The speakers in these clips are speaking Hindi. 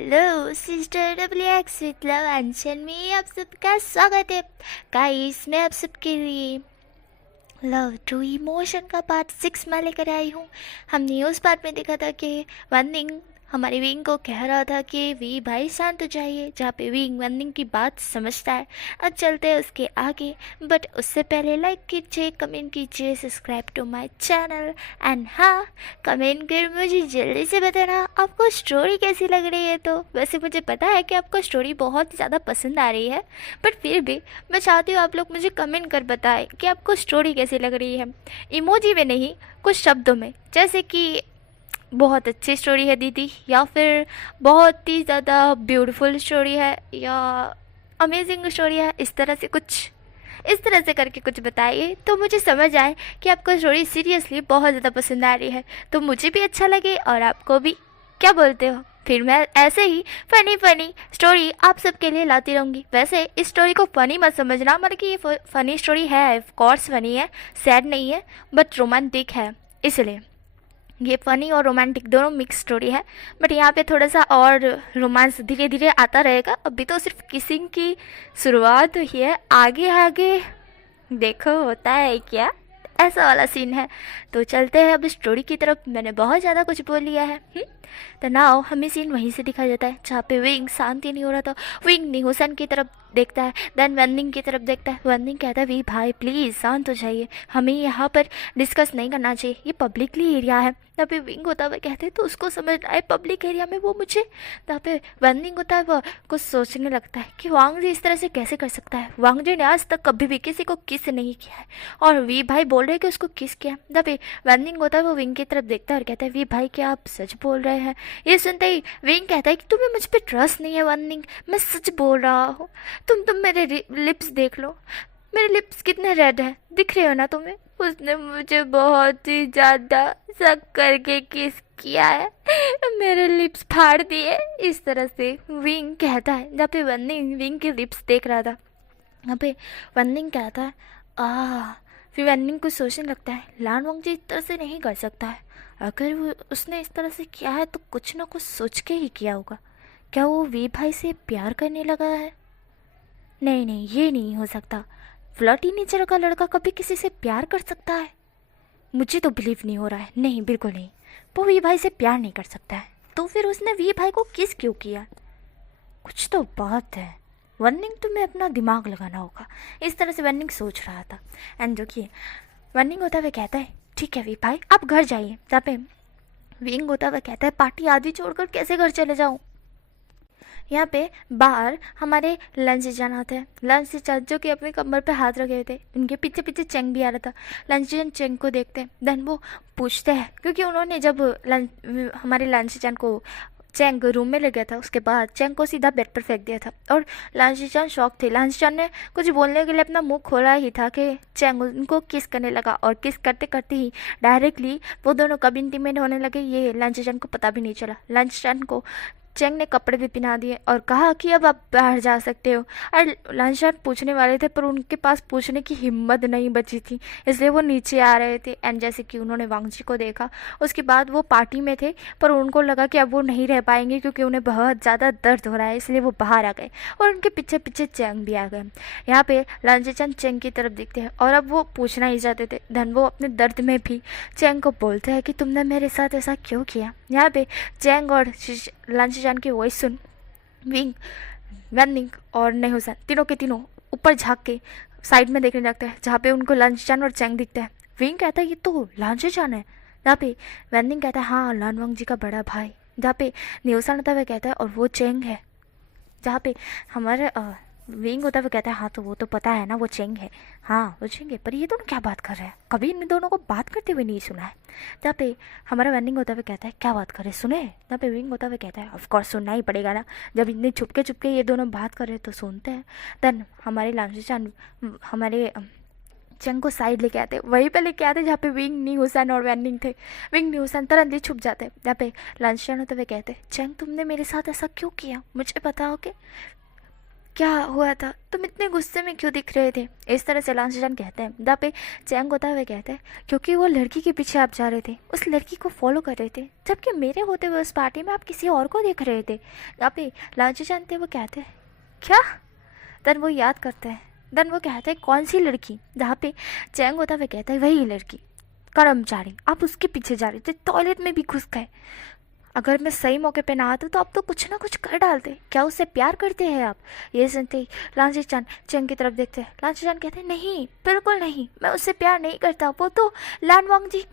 Hello sister W X with love एंशन में आप सबका स्वागत है गाइस। मैं आप सबके लिए लव टू इमोशन का पार्ट 6 में लेकर आई हूँ। हमने उस पार्ट में देखा था कि वंदिंग हमारे विंग को कह रहा था कि वी भाई शांत हो जाइए, जहाँ पे विंग वंदिंग की बात समझता है। अब चलते हैं उसके आगे, बट उससे पहले लाइक कीजिए, कमेंट कीजिए, subscribe to my channel and हाँ, कमेंट कर मुझे जल्दी से बताना आपको स्टोरी कैसी लग रही है। तो वैसे मुझे पता है कि आपको स्टोरी बहुत ज़्यादा पसंद आ रही है, बट फिर भी मैं चाहती हूँ आप लोग मुझे कमेंट कर बताएं कि आपको स्टोरी कैसी लग रही है। इमोजी में नहीं, कुछ शब्दों में, जैसे कि बहुत अच्छी स्टोरी है दीदी, या फिर बहुत ही ज़्यादा ब्यूटीफुल स्टोरी है, या अमेजिंग स्टोरी है। इस तरह से कुछ, इस तरह से करके कुछ बताइए तो मुझे समझ आए कि आपको स्टोरी सीरियसली बहुत ज़्यादा पसंद आ रही है, तो मुझे भी अच्छा लगे और आपको भी। क्या बोलते हो? फिर मैं ऐसे ही फ़नी फ़नी स्टोरी आप सबके लिए लाती रहूँगी। वैसे इस स्टोरी को फ़नी मत समझना, मतलब कि ये फ़नी स्टोरी है, ऑफ कोर्स फ़नी है, सैड नहीं है, बट रोमांटिक है, इसलिए ये फ़नी और रोमांटिक दोनों मिक्स स्टोरी है। बट यहाँ पे थोड़ा सा और रोमांस धीरे धीरे आता रहेगा। अभी तो सिर्फ किसिंग की शुरुआत हुई है, आगे आगे देखो होता है क्या, ऐसा वाला सीन है। तो चलते हैं अब स्टोरी की तरफ। मैंने बहुत ज़्यादा कुछ बोल लिया है। तो नाउ हमें सीन वहीं से दिखाया जाता है जहाँ पे विंग शांति नहीं हो रहा था। विंग निहुसन की तरफ देखता है, देन वंदिंग की तरफ देखता है। वंदिंग कहता है वी भाई प्लीज़ शांत हो जाइए, हमें यहाँ पर डिस्कस नहीं करना चाहिए, ये पब्लिकली एरिया है। यहाँ पे विंग होता हुआ कहते हैं तो उसको समझ आए पब्लिक एरिया में वो मुझे। यहाँ पे वंदिंग होता है, वो कुछ सोचने लगता है कि वांग जी इस तरह से कैसे कर सकता है। वांग जी ने आज तक कभी भी किसी को किस नहीं किया है, और वी भाई बोल रहे हैं कि उसको किस किया। जब वंदिंग होता है वो विंग की तरफ देखता है और कहता है वी भाई क्या आप सच बोल रहे हैं? ये सुनते ही विंग कहता है कि तुम्हें मुझ पर ट्रस्ट नहीं है वंदिंग, मैं सच बोल रहा हूँ। तुम मेरे लिप्स देख लो, मेरे लिप्स कितने रेड हैं, दिख रहे हो ना तुम्हें? उसने मुझे बहुत ही ज़्यादा शक करके किस किया है, मेरे लिप्स फाड़ दिए। इस तरह से विंग कहता है। जब पे वंदिंग विंग के लिप्स देख रहा था, यहाँ पे वंदिंग कहता है फिर वंदिंग कुछ सोचने लगता है लान वांग जी इस तरह से नहीं कर सकता है। अगर वो उसने इस तरह से किया है तो कुछ ना कुछ सोच के ही किया होगा। क्या वो वी भाई से प्यार करने लगा है? नहीं नहीं, ये नहीं हो सकता। फ्लर्टी नेचर का लड़का कभी किसी से प्यार कर सकता है? मुझे तो बिलीव नहीं हो रहा है। नहीं, बिल्कुल नहीं, वो वी भाई से प्यार नहीं कर सकता है। तो फिर उसने वी भाई को किस क्यों किया? कुछ तो बात है। वंदिंग, तुम्हें अपना दिमाग लगाना होगा। इस तरह से वंदिंग सोच रहा था। एंड देखिए वंदिंग होता हुआ कहता है ठीक है वी भाई आप घर जाइए। तब पे विंग होता हुआ कहता है पार्टी आदि छोड़कर कैसे घर चले जाऊँ? यहाँ पे बाहर हमारे लंच जान आते हैं। लंच जान जो कि अपने कमर पे हाथ रखे हुए थे, उनके पीछे पीछे चेंग भी आ रहा था। लंच जान चेंग को देखते हैं, देन वो पूछते हैं, क्योंकि उन्होंने जब हमारे लंच जान को चेंग रूम में ले गया था, उसके बाद चेंग को सीधा बेड पर फेंक दिया था। और लांचीचान शॉक थे। लांचीचान ने कुछ बोलने के लिए अपना मुंह खोला ही था कि चेंग उनको किस करने लगा, और किस करते करते ही डायरेक्टली वो दोनों कब इंटीमेट होने लगे ये लांचीचान को पता भी नहीं चला। लांचीचान को चेंग ने कपड़े भी पहना दिए और कहा कि अब आप बाहर जा सकते हो। और लांचीचान पूछने वाले थे पर उनके पास पूछने की हिम्मत नहीं बची थी, इसलिए वो नीचे आ रहे थे। एंड जैसे कि उन्होंने वांग जी को देखा, उसके बाद वो पार्टी में थे पर उनको लगा कि अब वो नहीं रह पाएंगे क्योंकि उन्हें बहुत ज़्यादा दर्द हो रहा है, इसलिए वो बाहर आ गए और उनके पीछे पीछे चेंग भी आ गए। यहाँ पे लांचीचान चेंग की तरफ देखते हैं और अब वो पूछना ही चाहते थे। धन वो अपने दर्द में भी चेंग को बोलते हैं कि तुमने मेरे साथ ऐसा क्यों किया। यहाँ पे चेंग और लांचीचान की वॉइस सुन विंग, वंदिंग और नेहुसन तीनों के तीनों ऊपर झांक के साइड में देखने लगते हैं जहाँ पे उनको लांचीचान और चेंग दिखते हैं। विंग कहता है ये तो लांचीचान है। जहाँ पे वंदिंग कहता है हाँ लानवांग जी का बड़ा भाई। जहाँ पे नेहुसन होता हुआ कहता है और वो चेंग है। जहाँ पे हमारे विंग होता हुआ कहता है हाँ तो वो तो पता है ना वो चेंग है। हाँ वो चेंग है, पर ये दोनों क्या बात कर रहे हैं, कभी इन दोनों को बात करते हुए नहीं सुना है। जहाँ पे हमारा वंदिंग होता हुआ कहता है क्या बात कर रहे सुने? जहाँ पे विंग होता हुआ कहता है ऑफकोर्स सुनना ही पड़ेगा ना, जब इतने चुपके चुपके ये दोनों बात कर रहे हैं तो सुनते हैं। देन हमारे लांचीचान हमारे चेंग को साइड लेके आते, वहीं पे लेके आते जहाँ पे विंग निहुसन और वंदिंग थे। विंग निहुसन तुरंत ही छुप जाते। जहाँ पे लांचीचान होते हुए कहते चेंग तुमने मेरे साथ ऐसा क्यों किया, मुझे बताओ कि क्या हुआ था, तुम इतने गुस्से में क्यों दिख रहे थे? इस तरह से लांचजान कहते हैं। दापे चैंग होता हुआ कहते हैं क्योंकि वो लड़की के पीछे आप जा रहे थे, उस लड़की को फॉलो कर रहे थे, जबकि मेरे होते हुए उस पार्टी में आप किसी और को देख रहे थे। दापे लांचजान थे वो कहते हैं क्या? देन वो याद करते हैं। देन वो कहते हैं कौन सी लड़की? जहाँ पे चैंग होता हुआ कहता है वही लड़की, कर्मचारी, आप उसके पीछे जा रहे थे, टॉयलेट में भी घुस गए। अगर मैं सही मौके पे ना आती तो आप तो कुछ ना कुछ कर डालते। क्या उससे प्यार करते हैं आप? ये सुनते ही लांची चान चेंग की तरफ देखते हैं। लांची चान कहते हैं नहीं, बिल्कुल नहीं, मैं उससे प्यार नहीं करता, वो तो लान वांग जी।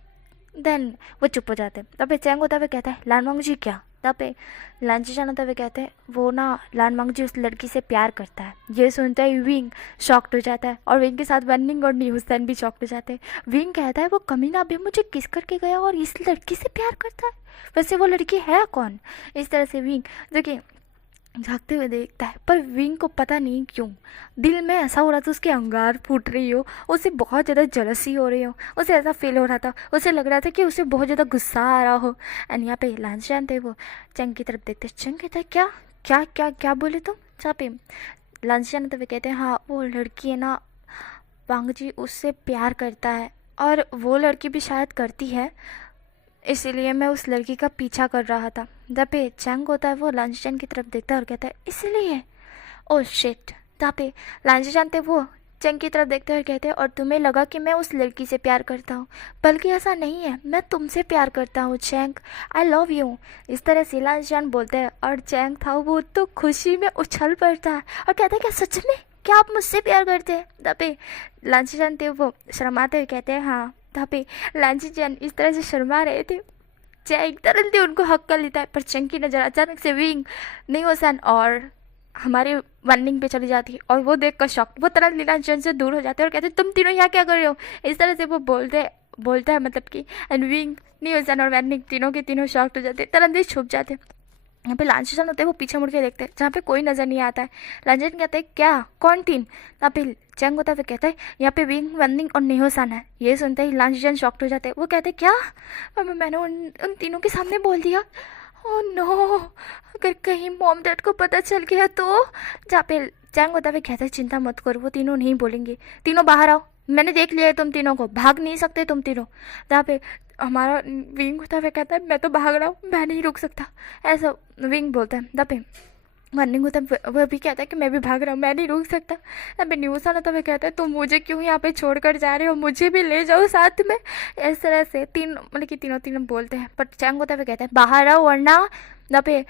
देन वो चुप हो जाते हैं। तब चैंग होता हुआ कहता है लान वांग जी क्या? तब पे लांची चान होता हुआ कहते हैं वो ना लान वांग जी उस लड़की से प्यार करता है। ये सुनते ही विंग शॉक्ड हो जाता है और विंग के साथ वनिंग और न्यूज़ भी शॉक्ड हो जाते हैं। विंग कहता है वो कमीना भी मुझे किस करके गया और इस लड़की से प्यार करता है, वैसे वो लड़की है कौन? इस तरह से विंग देखिए झांकते हुए देखता है, पर विंग को पता नहीं क्यों दिल में ऐसा हो रहा था, उसके अंगार फूट रही हो, उसे बहुत ज़्यादा जलसी हो रही हो, उसे ऐसा फील हो रहा था, उसे लग रहा था कि उसे बहुत ज़्यादा गुस्सा आ रहा हो। एंड यहाँ पे लांचजान थे वो चंग की तरफ देखते। चंग कहता है क्या क्या क्या क्या बोले तुम? जहाँ पे लांचजान तो वे कहते हैं हाँ वो लड़की है ना, वांग जी उससे प्यार करता है और वो लड़की भी शायद करती है, इसीलिए मैं उस लड़की का पीछा कर रहा था। दपे चंग होता है वो लांचजान की तरफ देखता है और कहता है इसलिए? Oh shit. दपे लांचजान थे वो चंग की तरफ देखते हैं और कहते हैं और तुम्हें लगा कि मैं उस लड़की से प्यार करता हूँ, बल्कि ऐसा नहीं है, मैं तुमसे प्यार करता हूँ चैंग, आई लव यू। इस तरह से लांचजान बोलते हैं और चैंग था वो तो खुशी में उछल पड़ता है और कहता है क्या सच में, क्या आप मुझसे प्यार करते हैं? दपे लांचजान थे वो शर्माते हुए कहते हैं हाँ। पे लांची चैन इस तरह से शर्मा रहे थे। चैंग तुरंत ही उनको हक कर लेता है, पर चैंग की नज़र अचानक से विंग नियोसन और हमारे वनिंग पे चली जाती है और वो देख कर शॉक, वो तुरंत लीलांचन से दूर हो जाते हैं और कहते हैं तुम तीनों यहाँ क्या कर रहे हो? इस तरह से वो बोलता है मतलब कि एंड विंग नियोसन और वनिंग तीनों के तीनों शॉक्ड हो जाते हैं, तुरंत ही छुप जाते हैं। यहाँ पे लांचन होते हैं वो पीछे मुड़ के देखते हैं जहाँ पे कोई नज़र नहीं आता है। लांचन कहते हैं क्या कौन तीन? यहाँ पे चंग होता है कहता है यहाँ पे विंग वनिंग और निहोसन है। ये सुनते ही लांचन शॉक्ड हो जाते हैं, वो कहते हैं क्या मैंने उन तीनों के सामने बोल दिया? ओह नो, अगर कहीं मॉम डैड को पता चल गया तो? जहाँ पे चंग होता है कहता है चिंता मत करो, वो तीनों नहीं बोलेंगे, तीनों बाहर आओ, मैंने देख लिया है तुम तीनों को, भाग नहीं सकते तुम तीनों। जहाँ पे हमारा विंग होता है कहता है मैं तो भाग रहा हूँ, मैं नहीं रुक सकता, ऐसा विंग बोलता है। जहाँ पे वनिंग होता है वह भी कहता है कि मैं भी भाग रहा हूँ, मैं नहीं रुक सकता। यहाँ पे न्यूज़ होता है कहता है तुम मुझे क्यों यहाँ पे छोड़कर जा रहे हो, मुझे भी ले जाओ साथ में। इस तरह से मतलब कि तीनों तीनों बोलते हैं, पर चैंग होता है कहता है बाहर आओ वरना। यहाँ पे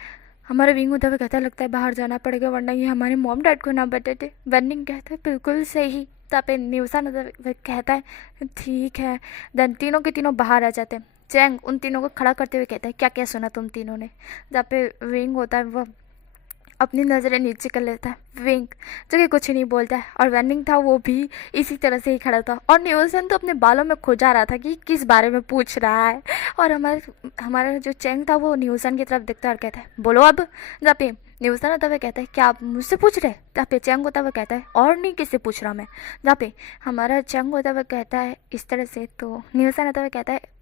हमारा विंग होता हुआ कहता है लगता है बाहर जाना पड़ेगा वरना ये हमारे मॉम डैड को ना बता। वनिंग कहता है बिल्कुल सही। तब पे न्यूज़न कहता है ठीक है। देन तीनों के तीनों बाहर आ जाते हैं। चैंग उन तीनों को खड़ा करते हुए कहता है क्या क्या सुना तुम तीनों ने? जहाँ पे विंग होता है वह अपनी नज़रें नीचे कर लेता है, विंग जो कि कुछ नहीं बोलता है, और वनिंग था वो भी इसी तरह से ही खड़ा था और न्यूज़न तो अपने बालों में खो जा रहा था कि किस बारे में पूछ रहा है। और हमारा जो चैंग था वो न्यूज़न की तरफ देखता है और कहता है बोलो अब। जहाँ पे न्यूज़न होता हुआ कहता है क्या आप मुझसे पूछ रहे? जहाँ पे चैंग होता हुआ कहता है और नहीं किससे पूछ रहा मैं। जहाँ पे हमारा चैंग होता हुआ कहता है इस तरह से, तो न्यूज़न होता हुआ कहता है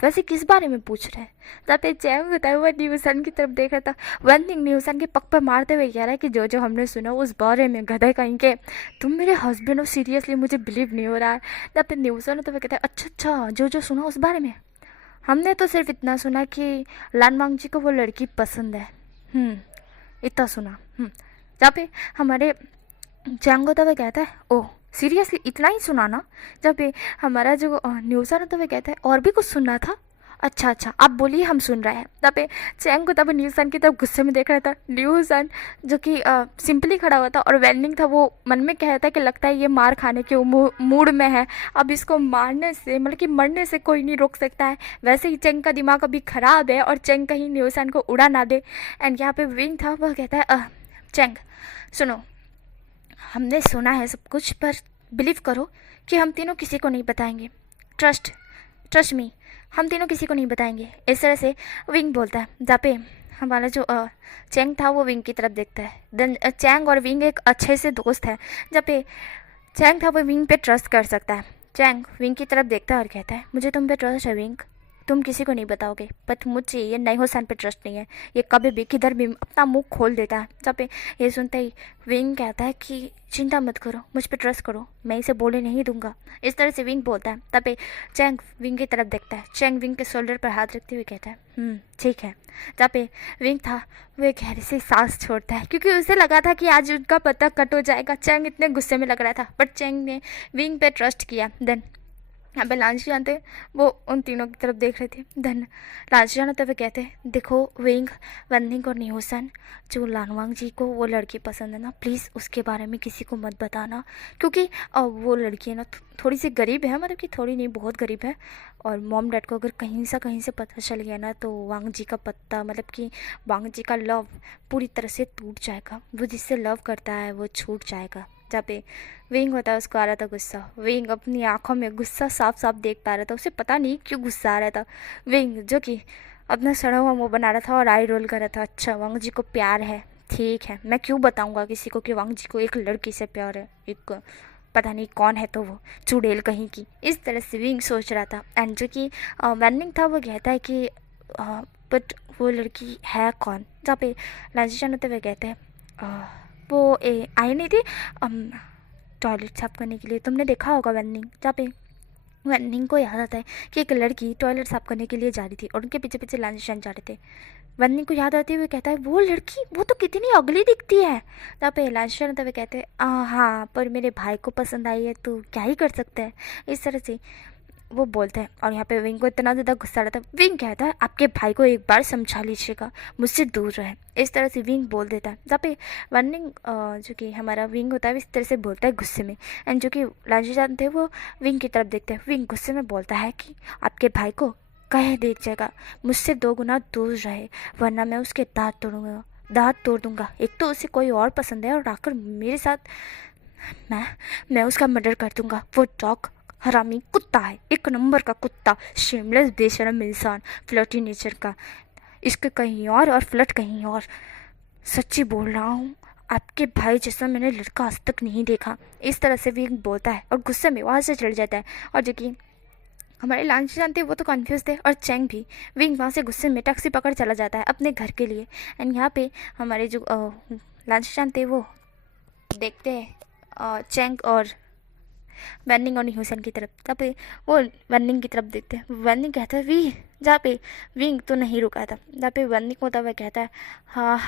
वैसे किस बारे में पूछ रहे हैं? तब पे चैंग होता है वो न्यूज़न की तरफ देख रहा था। वन थिंग न्यूज़न के पग पर मारते हुए कह रहा है कि जो जो हमने सुना उस बारे में गधे कहीं के, तुम मेरे हस्बैंड हो, सीरियसली मुझे बिलीव नहीं हो रहा है। तब पे न्यूज़न तो वो कहता है अच्छा अच्छा जो जो सुना उस बारे में, हमने तो सिर्फ इतना सुना कि लान वांग जी को वो लड़की पसंद है, इतना सुना। जहाँ पे हमारे चैंग होता हुआ कहता है ओह सीरियसली इतना ही सुना ना? जब हमारा जो न्यूज़ था तो वे कहता है और भी कुछ सुनना था? अच्छा अच्छा आप बोलिए हम सुन रहे हैं। तब चैंग को तब न्यूज़न की तरफ गुस्से में देख रहा था। न्यूज़न जो कि सिंपली खड़ा हुआ था और वेनिंग था वो मन में कहता है कि लगता है ये मार खाने के मूड में है, अब इसको मारने से मतलब कि मरने से कोई नहीं रोक सकता है। वैसे ही चैंग का दिमाग अभी ख़राब है और चैंग कहीं न्यूज़न को उड़ा ना दे। एंड यहाँ पे विंग था वह कहता है चैंग सुनो, हमने सुना है सब कुछ पर बिलीव करो कि हम तीनों किसी को नहीं बताएंगे, ट्रस्ट मी, हम तीनों किसी को नहीं बताएंगे। इस तरह से विंग बोलता है। जहाँ पे हमारा जो चैंग था वो विंग की तरफ देखता है। देन चैंग और विंग एक अच्छे से दोस्त है। जहाँ पे चैंग था वो विंग पे ट्रस्ट कर सकता है। चैंग विंग की तरफ देखता है और कहता है मुझे तुम पे ट्रस्ट है विंग, तुम किसी को नहीं बताओगे, बट मुझे ये नई हुसैन पे ट्रस्ट नहीं है, ये कभी भी किधर भी अपना मुंह खोल देता है। जब पे ये सुनते ही विंग कहता है कि चिंता मत करो, मुझ पे ट्रस्ट करो, मैं इसे बोले नहीं दूंगा। इस तरह से विंग बोलता है। तब पे चैंग विंग की तरफ देखता है। चैंग विंग के शोल्डर पर हाथ रखते हुए कहता है ठीक है। जहाँ पे विंग था वो एक गहरी सी सांस छोड़ता है, क्योंकि उसे लगा था कि आज उनका पता कट हो जाएगा। चैंग इतने गुस्से में लग रहा था, बट चैंग ने विंग पे ट्रस्ट किया। देन यहाँ पे लांची जानते वो उन तीनों की तरफ देख रहे थे। धन लांची जान होते हुए कहते देखो विंग, वननिंग और न्यूसन, जो लानवांग जी को वो लड़की पसंद है ना, प्लीज़ उसके बारे में किसी को मत बताना, क्योंकि वो लड़की है ना थोड़ी सी गरीब है, मतलब कि थोड़ी नहीं बहुत गरीब है। और मॉम डैड को अगर कहीं से पता चल गया ना तो वांग जी का पत्ता, मतलब कि वांग जी का लव पूरी तरह से टूट जाएगा, वो जिससे लव करता है वो छूट जाएगा। जहाँ पे विंग होता है उसको आ रहा था गुस्सा। विंग अपनी आंखों में गुस्सा साफ साफ देख पा रहा था, उसे पता नहीं क्यों गुस्सा आ रहा था। विंग जो कि अपना सड़ा हुआ मुँह बना रहा था और आई रोल कर रहा था। अच्छा वांग जी को प्यार है, ठीक है, मैं क्यों बताऊंगा किसी को कि वांग जी को एक लड़की से प्यार है, एक पता नहीं कौन है तो वो चुड़ैल कहीं की। इस तरह से विंग सोच रहा था। एंड जो कि वैनिंग था वो कहता है कि बट वो लड़की है कौन। जहाँ पे लांची होते हुए कहते हैं वो आई नहीं थी टॉयलेट साफ करने के लिए, तुमने देखा होगा वैनिंग। जहाँ पे वैनिंग को याद आता है कि एक लड़की टॉयलेट साफ करने के लिए जा रही थी और उनके पीछे पीछे लांची जा रहे थे। वन्नी को याद आते हुए कहता है वो लड़की वो तो कितनी अगली दिखती है। तब पे लांची होते हुए कहते हैं हाँ पर मेरे भाई को पसंद आई है तो क्या ही कर सकते हैं। इस तरह से वो बोलते हैं। और यहाँ पे विंग को इतना ज़्यादा गुस्सा आता है। विंग कहता है आपके भाई को एक बार समझा लीजिएगा, मुझसे दूर रहे। इस तरह से विंग बोल देता है। जहाँ पे वनिंग जो कि हमारा विंग होता है इस तरह से बोलता है गुस्से में। एंड जो कि लांची जानते हैं वो विंग की तरफ देखते हैं। विंग गुस्से में बोलता है कि आपके भाई को कहे देख जाएगा, मुझसे 2 गुना दूर रहे, वरना मैं उसके दांत तोड़ दूंगा। एक तो उसे कोई और पसंद है और आकर मेरे साथ मैं उसका मर्डर कर दूंगा। वो डॉग हरामी कुत्ता है, 1 नंबर का कुत्ता, शेमलेस बेशरम इंसान, फ्लर्टी नेचर का, इसके कहीं और फ्लर्ट कहीं और। सच्ची बोल रहा हूँ, आपके भाई जैसा मैंने लड़का आज तक नहीं देखा। इस तरह से विंग बोलता है और गुस्से में वहाँ से चढ़ जाता है। और जो कि हमारे लांची जानते वो तो कन्फ्यूज थे और चैंग भी। विंग वहाँ से गुस्से में टैक्सी पकड़ चला जाता है अपने घर के लिए। एंड यहाँ पे हमारे जो लांची जानते वो देखते हैं चैंग और वैनिंग और ह्यूसन की तरफ। जहाँ पे वो वैनिंग की तरफ देखते हैं। वैनिंग कहता है वी, जहाँ पे विंग तो नहीं रुका था। जहाँ पे वैनिंग होता हुआ कहता है हाँ।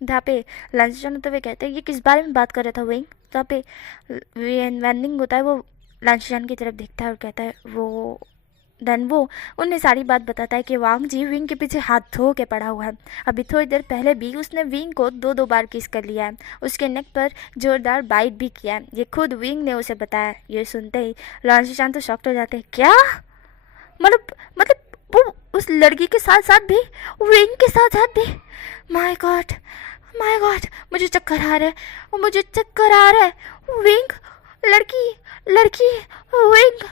जहाँ पे लांचन होते हुए कहते हैं ये किस बारे में बात कर रहा था विंग। जहाँ पे वैनिंग होता है वो लांचन की तरफ देखता है और कहता है वो देन वो उन्हें सारी बात बताता है कि वांग जी विंग के पीछे हाथ धो के पड़ा हुआ है। अभी थोड़ी देर पहले भी उसने विंग को 2 बार किस कर लिया है, उसके नेक पर जोरदार बाइट भी किया है, ये खुद विंग ने उसे बताया। ये सुनते ही लांची तो शॉक्ड हो जाते हैं। क्या मतलब वो उस लड़की के साथ साथ भी, विंग के साथ साथ भी। माय गॉड मुझे चक्कर आ रहा है। विंग लड़की विंग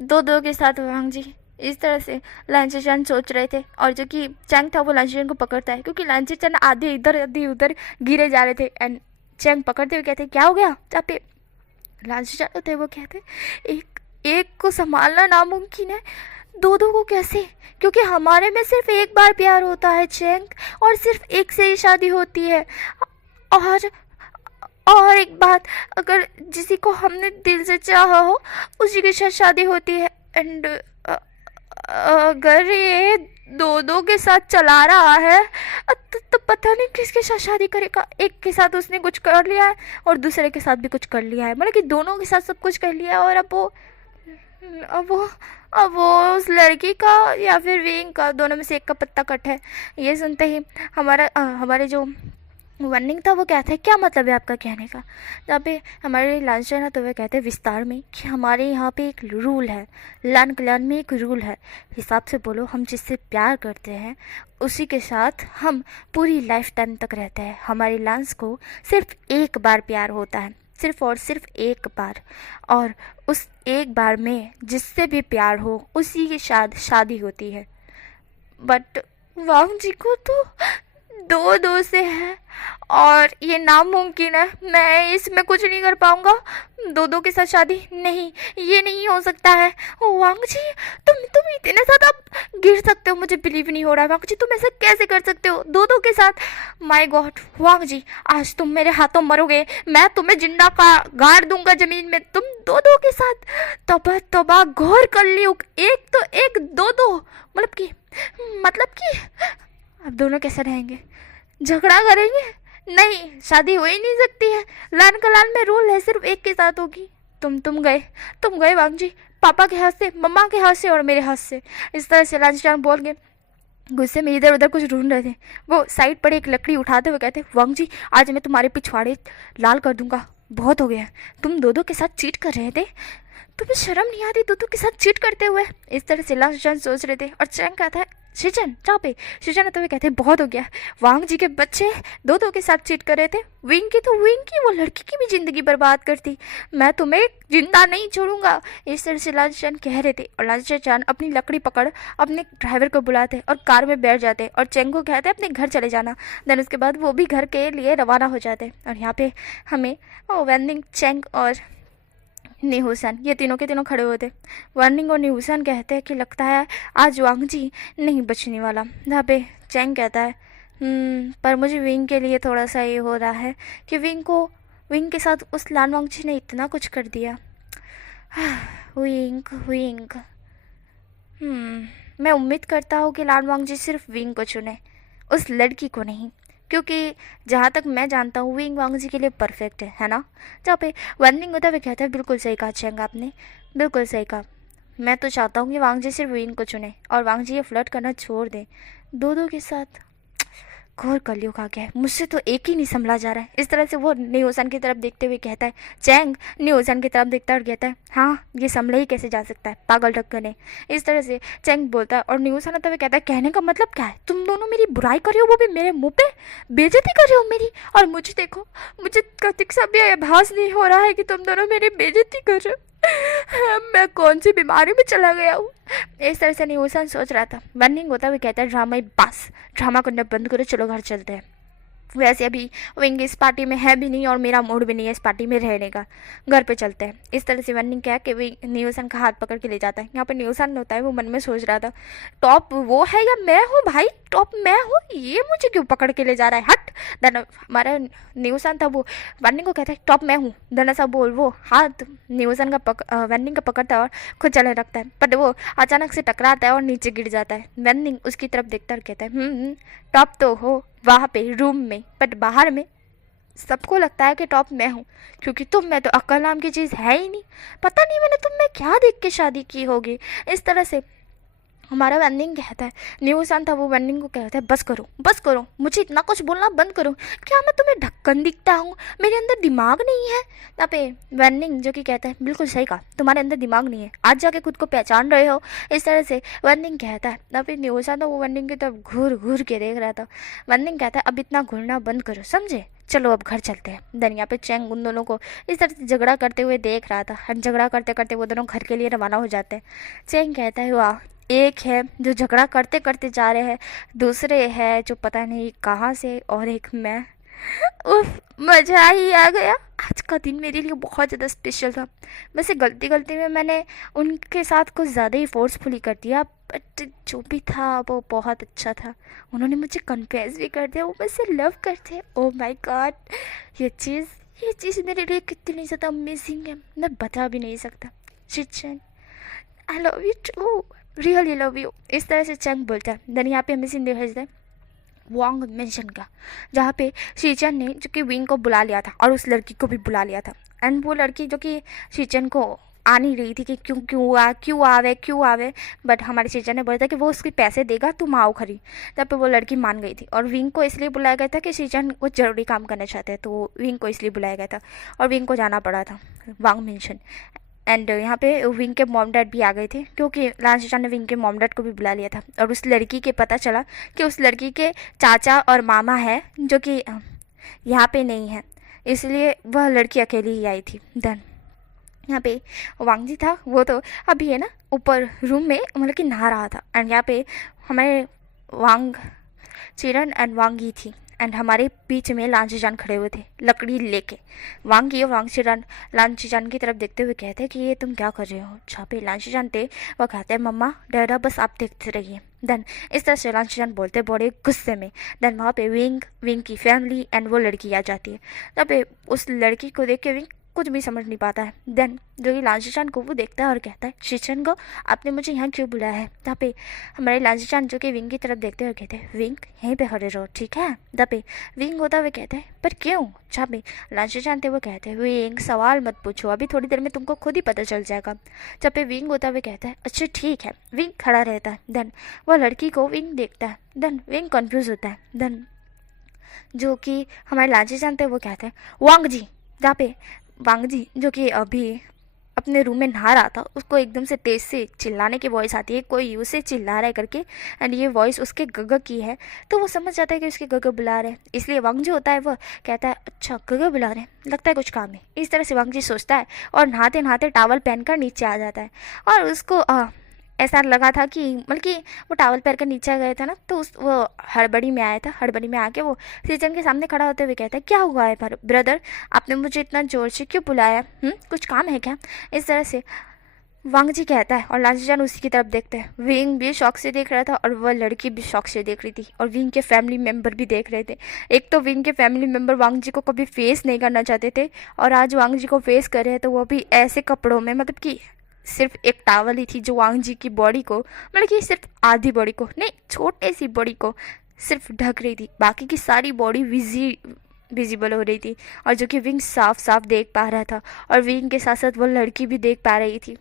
2 के साथ वांग जी। इस तरह से लांची चान सोच रहे थे। और जो कि चैंग था वो लांची चान को पकड़ता है, क्योंकि लांची चान आधे इधर आधे उधर गिरे जा रहे थे। एंड चैंग पकड़ते हुए कहते क्या हो गया। जहाँ पे लांची चान होते वो कहते एक को संभालना नामुमकिन है, 2 को कैसे, क्योंकि हमारे में सिर्फ 1 बार प्यार होता है चैंग, और सिर्फ 1 से ही शादी होती है। और एक बात, अगर जिसी को हमने दिल से चाहा हो उसी के साथ शादी होती है। एंड अगर ये 2 के साथ चला रहा है तो पता नहीं किसके साथ शादी करेगा। एक के साथ उसने कुछ कर लिया है और दूसरे के साथ भी कुछ कर लिया है, मतलब कि दोनों के साथ सब कुछ कर लिया है। और अब वो उस लड़की का या फिर विंग का, दोनों में से एक का पत्ता कट है। ये सुनते ही हमारे जो वनिंग था वो कहते हैं क्या मतलब है आपका कहने का। जहाँ पे हमारे लांचन है तो वे कहते हैं विस्तार में कि हमारे यहाँ पे एक रूल है, लान क्लान में एक रूल है, हिसाब से बोलो, हम जिससे प्यार करते हैं उसी के साथ हम पूरी लाइफ टाइम तक रहते हैं। हमारे लांस को सिर्फ 1 बार प्यार होता है, सिर्फ और सिर्फ 1 बार, और उस 1 बार में जिससे भी प्यार हो उसी के साथ शादी होती है। बट वांग जी को तो दो दो से है और ये नामुमकिन है, मैं इसमें कुछ नहीं कर पाऊंगा। दो दो के साथ शादी नहीं, ये नहीं हो सकता है। वांग जी, तुम इतने ज़्यादा गिर सकते हो, मुझे बिलीव नहीं हो रहा है। वांग जी, तुम ऐसा कैसे कर सकते हो दो दो के साथ? माय गॉड वांग जी, आज तुम मेरे हाथों मरोगे, मैं तुम्हें जिंदा का गाड़ दूंगा जमीन में। तुम दो दो के साथ? तौबा तौबा, घोर कलयुग, एक तो एक, दो दो, मतलब कि अब दोनों कैसे रहेंगे? झगड़ा करेंगे? नहीं, शादी हो ही नहीं सकती है। लान कलान में रूल है, सिर्फ एक के साथ होगी। तुम गए वांग जी, पापा के हाथ से, मम्मा के हाथ से और मेरे हाथ से। इस तरह से लांचचान बोल के गुस्से में इधर उधर कुछ ढूंढ रहे थे। वो साइड पर एक लकड़ी उठाते हुए कहते, वांग जी, आज मैं तुम्हारे पिछवाड़े लाल कर दूंगा, बहुत हो गया। तुम दो दो के साथ चीट कर रहे थे, तुम्हें शर्म नहीं आती दो दो के साथ चीट करते हुए? इस तरह से लांचचान सोच रहे थे और चैंग कहता है, शिजन जहाँ पे शिजन तो वे कहते हैं, बहुत हो गया। वांग जी के बच्चे दो दो के साथ चीट कर रहे थे। विंग की वो लड़की की भी जिंदगी बर्बाद करती, मैं तुम्हें जिंदा नहीं छोड़ूंगा। इस तरह से लालचंद कह रहे थे और लालचंद अपनी लकड़ी पकड़ अपने ड्राइवर को बुलाते और कार में बैठ जाते और चेंग को कहते अपने घर चले जाना। देन उसके बाद वो भी घर के लिए रवाना हो जाते। और यहाँ पे हमें वेंडिंग, चेंग और निहुसन, ये तीनों के तीनों खड़े हुए थे। वर्निंग और निहुसन कहते हैं कि लगता है आज वांग जी नहीं बचने वाला। जहाँ पे चैंग कहता है पर मुझे विंग के लिए थोड़ा सा ये हो रहा है कि विंग के साथ उस लान वांग जी ने इतना कुछ कर दिया। विंग मैं उम्मीद करता हूँ कि लान वांग जी सिर्फ विंग को चुने, उस लड़की को नहीं, क्योंकि जहाँ तक मैं जानता हूँ विंग वांग जी के लिए परफेक्ट है ना। जहाँ पे वर्निंग होता है वे कहता है, बिल्कुल सही कहा चेंग, आपने बिल्कुल सही कहा। मैं तो चाहता हूँ कि वांग जी सिर्फ विंग को चुने और वांग जी ये फ्लर्ट करना छोड़ दें दो दो के साथ। घोर कलयुग आ गया है, मुझसे तो एक ही नहीं संभला जा रहा है। इस तरह से वो न्यूसन की तरफ देखते हुए कहता है, चैंग न्यूसन की तरफ देखता है और कहता है, हाँ ये संभला ही कैसे जा सकता है, पागल ढक्कन है। इस तरह से चैंग बोलता है और न्यूसन आता हुआ कहता है, कहने का मतलब क्या है, तुम दोनों मेरी बुराई कर रहे हो, वो भी मेरे मुंह पे बेइज्जती कर रहे हो मेरी। और मुझे देखो, मुझे कतिक सा भी आभास नहीं हो रहा है कि तुम दोनों मेरी बेइज्जती कर रहे हो। मैं कौन सी बीमारी में चला गया हूँ? इस तरह से निहुसन सोच रहा था। बर्निंग होता हुआ कहता है, ड्रामा करना बंद करो, चलो घर चलते हैं। वैसे अभी विंग इस पार्टी में है भी नहीं और मेरा मूड भी नहीं है इस पार्टी में रहने का, घर पे चलते हैं। इस तरह से वर्निंग क्या है कि न्यूसन का हाथ पकड़ के ले जाता है। यहाँ पे न्यूसन होता है, वो मन में सोच रहा था, टॉप वो है या मैं हूँ भाई, टॉप मैं हूँ, ये मुझे क्यों पकड़ के ले जा रहा है, हट। देन हमारा न्यूसन था, वो वर्निंग को कहता है टॉप मैं हूँ। देन ऐसा बोल वो हाथ न्यूसन का वर्निंग का पकड़ता है और खुद चलने रखता है, बट वो अचानक से टकराता है और नीचे गिर जाता है। वर्निंग उसकी तरफ देखता है, कहता है टॉप तो हो वहाँ पे रूम में, बट बाहर में सबको लगता है कि टॉप मैं हूँ, क्योंकि तुम में तो अक्ल नाम की चीज़ है ही नहीं। पता नहीं मैंने तुम में क्या देख के शादी की होगी। इस तरह से हमारा वेंडिंग कहता है, न्यूसन था, वो वेंडिंग को कहता है, बस करो, मुझे इतना कुछ बोलना बंद करो। क्या मैं तुम्हें ढक्कन दिखता हूँ, मेरे अंदर दिमाग नहीं है? यहाँ पे वेंडिंग जो कि कहता है, बिल्कुल सही कहा, तुम्हारे अंदर दिमाग नहीं है, आज जाके खुद को पहचान रहे हो। इस तरह से वेंडिंग कहता है। यहाँ पे न्यूसन था, वो वेंडिंग की तरफ घूर के देख रहा था। वेंडिंग कहता है, अब इतना घूरना बंद करो, समझे, चलो अब घर चलते हैं। देन यहाँ पे चैंग उन दोनों को इस तरह से झगड़ा करते हुए देख रहा था। झगड़ा करते करते वो दोनों घर के लिए रवाना हो जाते हैं। चैंग कहता है, वाह, एक है जो झगड़ा करते करते जा रहे हैं, दूसरे है जो पता नहीं कहाँ से, और एक मैं। उफ, मज़ा ही आ गया। आज का दिन मेरे लिए बहुत ज़्यादा स्पेशल था। वैसे गलती में मैंने उनके साथ कुछ ज़्यादा ही फोर्सफुली कर दिया, बट जो भी था वो बहुत अच्छा था। उन्होंने मुझे कन्फेस भी कर दिया, वो मुझसे लव करते हैं। ओह माय गॉड, ये चीज़ मेरे लिए कितनी ज़्यादा अमेजिंग है, मैं बता भी नहीं सकता। शिचन, I love you too, really love you. इस तरह से चंग बोलता है। देन यहाँ पे हमें सीन दिखाई देता है वांग मेंशन का, जहाँ पे शीचन ने जो कि विंग को बुला लिया था और उस लड़की को भी बुला लिया था। एंड वो लड़की जो कि शीचन को आ नहीं रही थी कि क्यों आवे, बट हमारे शीचन ने बोला था कि वो उसके पैसे देगा, तुम आओ खरी। तब पे वो लड़की मान गई थी और विंग को इसलिए बुलाया गया था कि शीचन कुछ ज़रूरी काम करना चाहते हैं, तो विंग को इसलिए बुलाया गया था और विंग को जाना पड़ा था वांग मेंशन। एंड यहाँ पे विंग के मॉम डैड भी आ गए थे, क्योंकि लांचचान ने विंग के मॉम डैड को भी बुला लिया था। और उस लड़की के पता चला कि उस लड़की के चाचा और मामा है जो कि यहाँ पे नहीं है, इसलिए वह लड़की अकेली ही आई थी। देन यहाँ पे वांग जी था, वो तो अभी है ना ऊपर रूम में मतलब कि नहा रहा था। एंड यहाँ पे हमारे वांग चिरन एंड वांगी थी एंड हमारे बीच में लांचीजान खड़े हुए थे लकड़ी लेके। वांगी और वांगचीजान लांचीजान की तरफ देखते हुए कहते हैं कि ये तुम क्या कर रहे हो। जहाँ पे लांचीजान थे वो कहते हैं मम्मा डैडा बस आप देखते रहिए। देन इस तरह से लांचीजान बोलते बड़े गुस्से में। देन वहाँ पे विंग की फैमिली एंड वो लड़की आ जाती है। तब पे उस लड़की को देख के विंग कुछ भी समझ नहीं पाता है। देन जो कि लांचीजान को वो देखता है और कहता है शीचन को आपने मुझे यहाँ क्यों बुलाया है। तहाँ पे हमारे लांचीजान जो कि विंग की तरफ देखते हुए कहते हैं विंग यहीं पे खड़े रहो ठीक है। तहाँ पे विंग होता हुए कहते हैं पर क्यों। जहाँ पे लांचीजान थे वो कहते हैं विंग सवाल मत पूछो अभी थोड़ी देर में तुमको खुद ही पता चल जाएगा। जहाँ पे विंग होता हुए कहता है अच्छा ठीक है। विंग खड़ा रहता है। देन वह लड़की को विंग देखता है। देन विंग कन्फ्यूज़ होता है। देन जो कि हमारे लांचीजान थे वो कहते हैं वांग जी। जहाँ पे वांग जी जो कि अभी अपने रूम में नहा रहा था उसको एकदम से तेज से चिल्लाने की वॉइस आती है कोई उसे चिल्ला रहा है करके एंड ये वॉइस उसके गग की है। तो वो समझ जाता है कि उसके गग बुला रहे हैं। इसलिए वांग जो होता है वो कहता है अच्छा गग बुला रहे हैं लगता है कुछ काम है। इस तरह से वांग जी सोचता है और नहाते नहाते टावल पहनकर नीचे आ जाता है। और उसको ऐसा लगा था कि बल्कि वो टावल पहन कर नीचे गए थे ना तो वो हड़बड़ी में आया था। हड़बड़ी में आके वो सीजन के सामने खड़ा होते हुए कहता है क्या हुआ है ब्रदर आपने मुझे इतना ज़ोर से क्यों बुलाया कुछ काम है क्या। इस तरह से वांग जी कहता है और लांचीजान उसी की तरफ देखते हैं। विंग भी शौक से देख रहा था और वह लड़की भी शौक से देख रही थी और विंग के फैमिली मेम्बर भी देख रहे थे। एक तो विंग के फैमिली मेम्बर वांग जी को कभी फेस नहीं करना चाहते थे और आज वांग जी को फेस कर रहे हैं तो वो भी ऐसे कपड़ों में मतलब कि सिर्फ एक टावल ही थी जो वांग जी की बॉडी को मतलब कि सिर्फ आधी बॉडी को नहीं छोटे सी बॉडी को सिर्फ ढक रही थी बाकी की सारी बॉडी विजिबल हो रही थी और जो कि विंग साफ साफ देख पा रहा था और विंग के साथ साथ वो लड़की भी देख पा रही थी।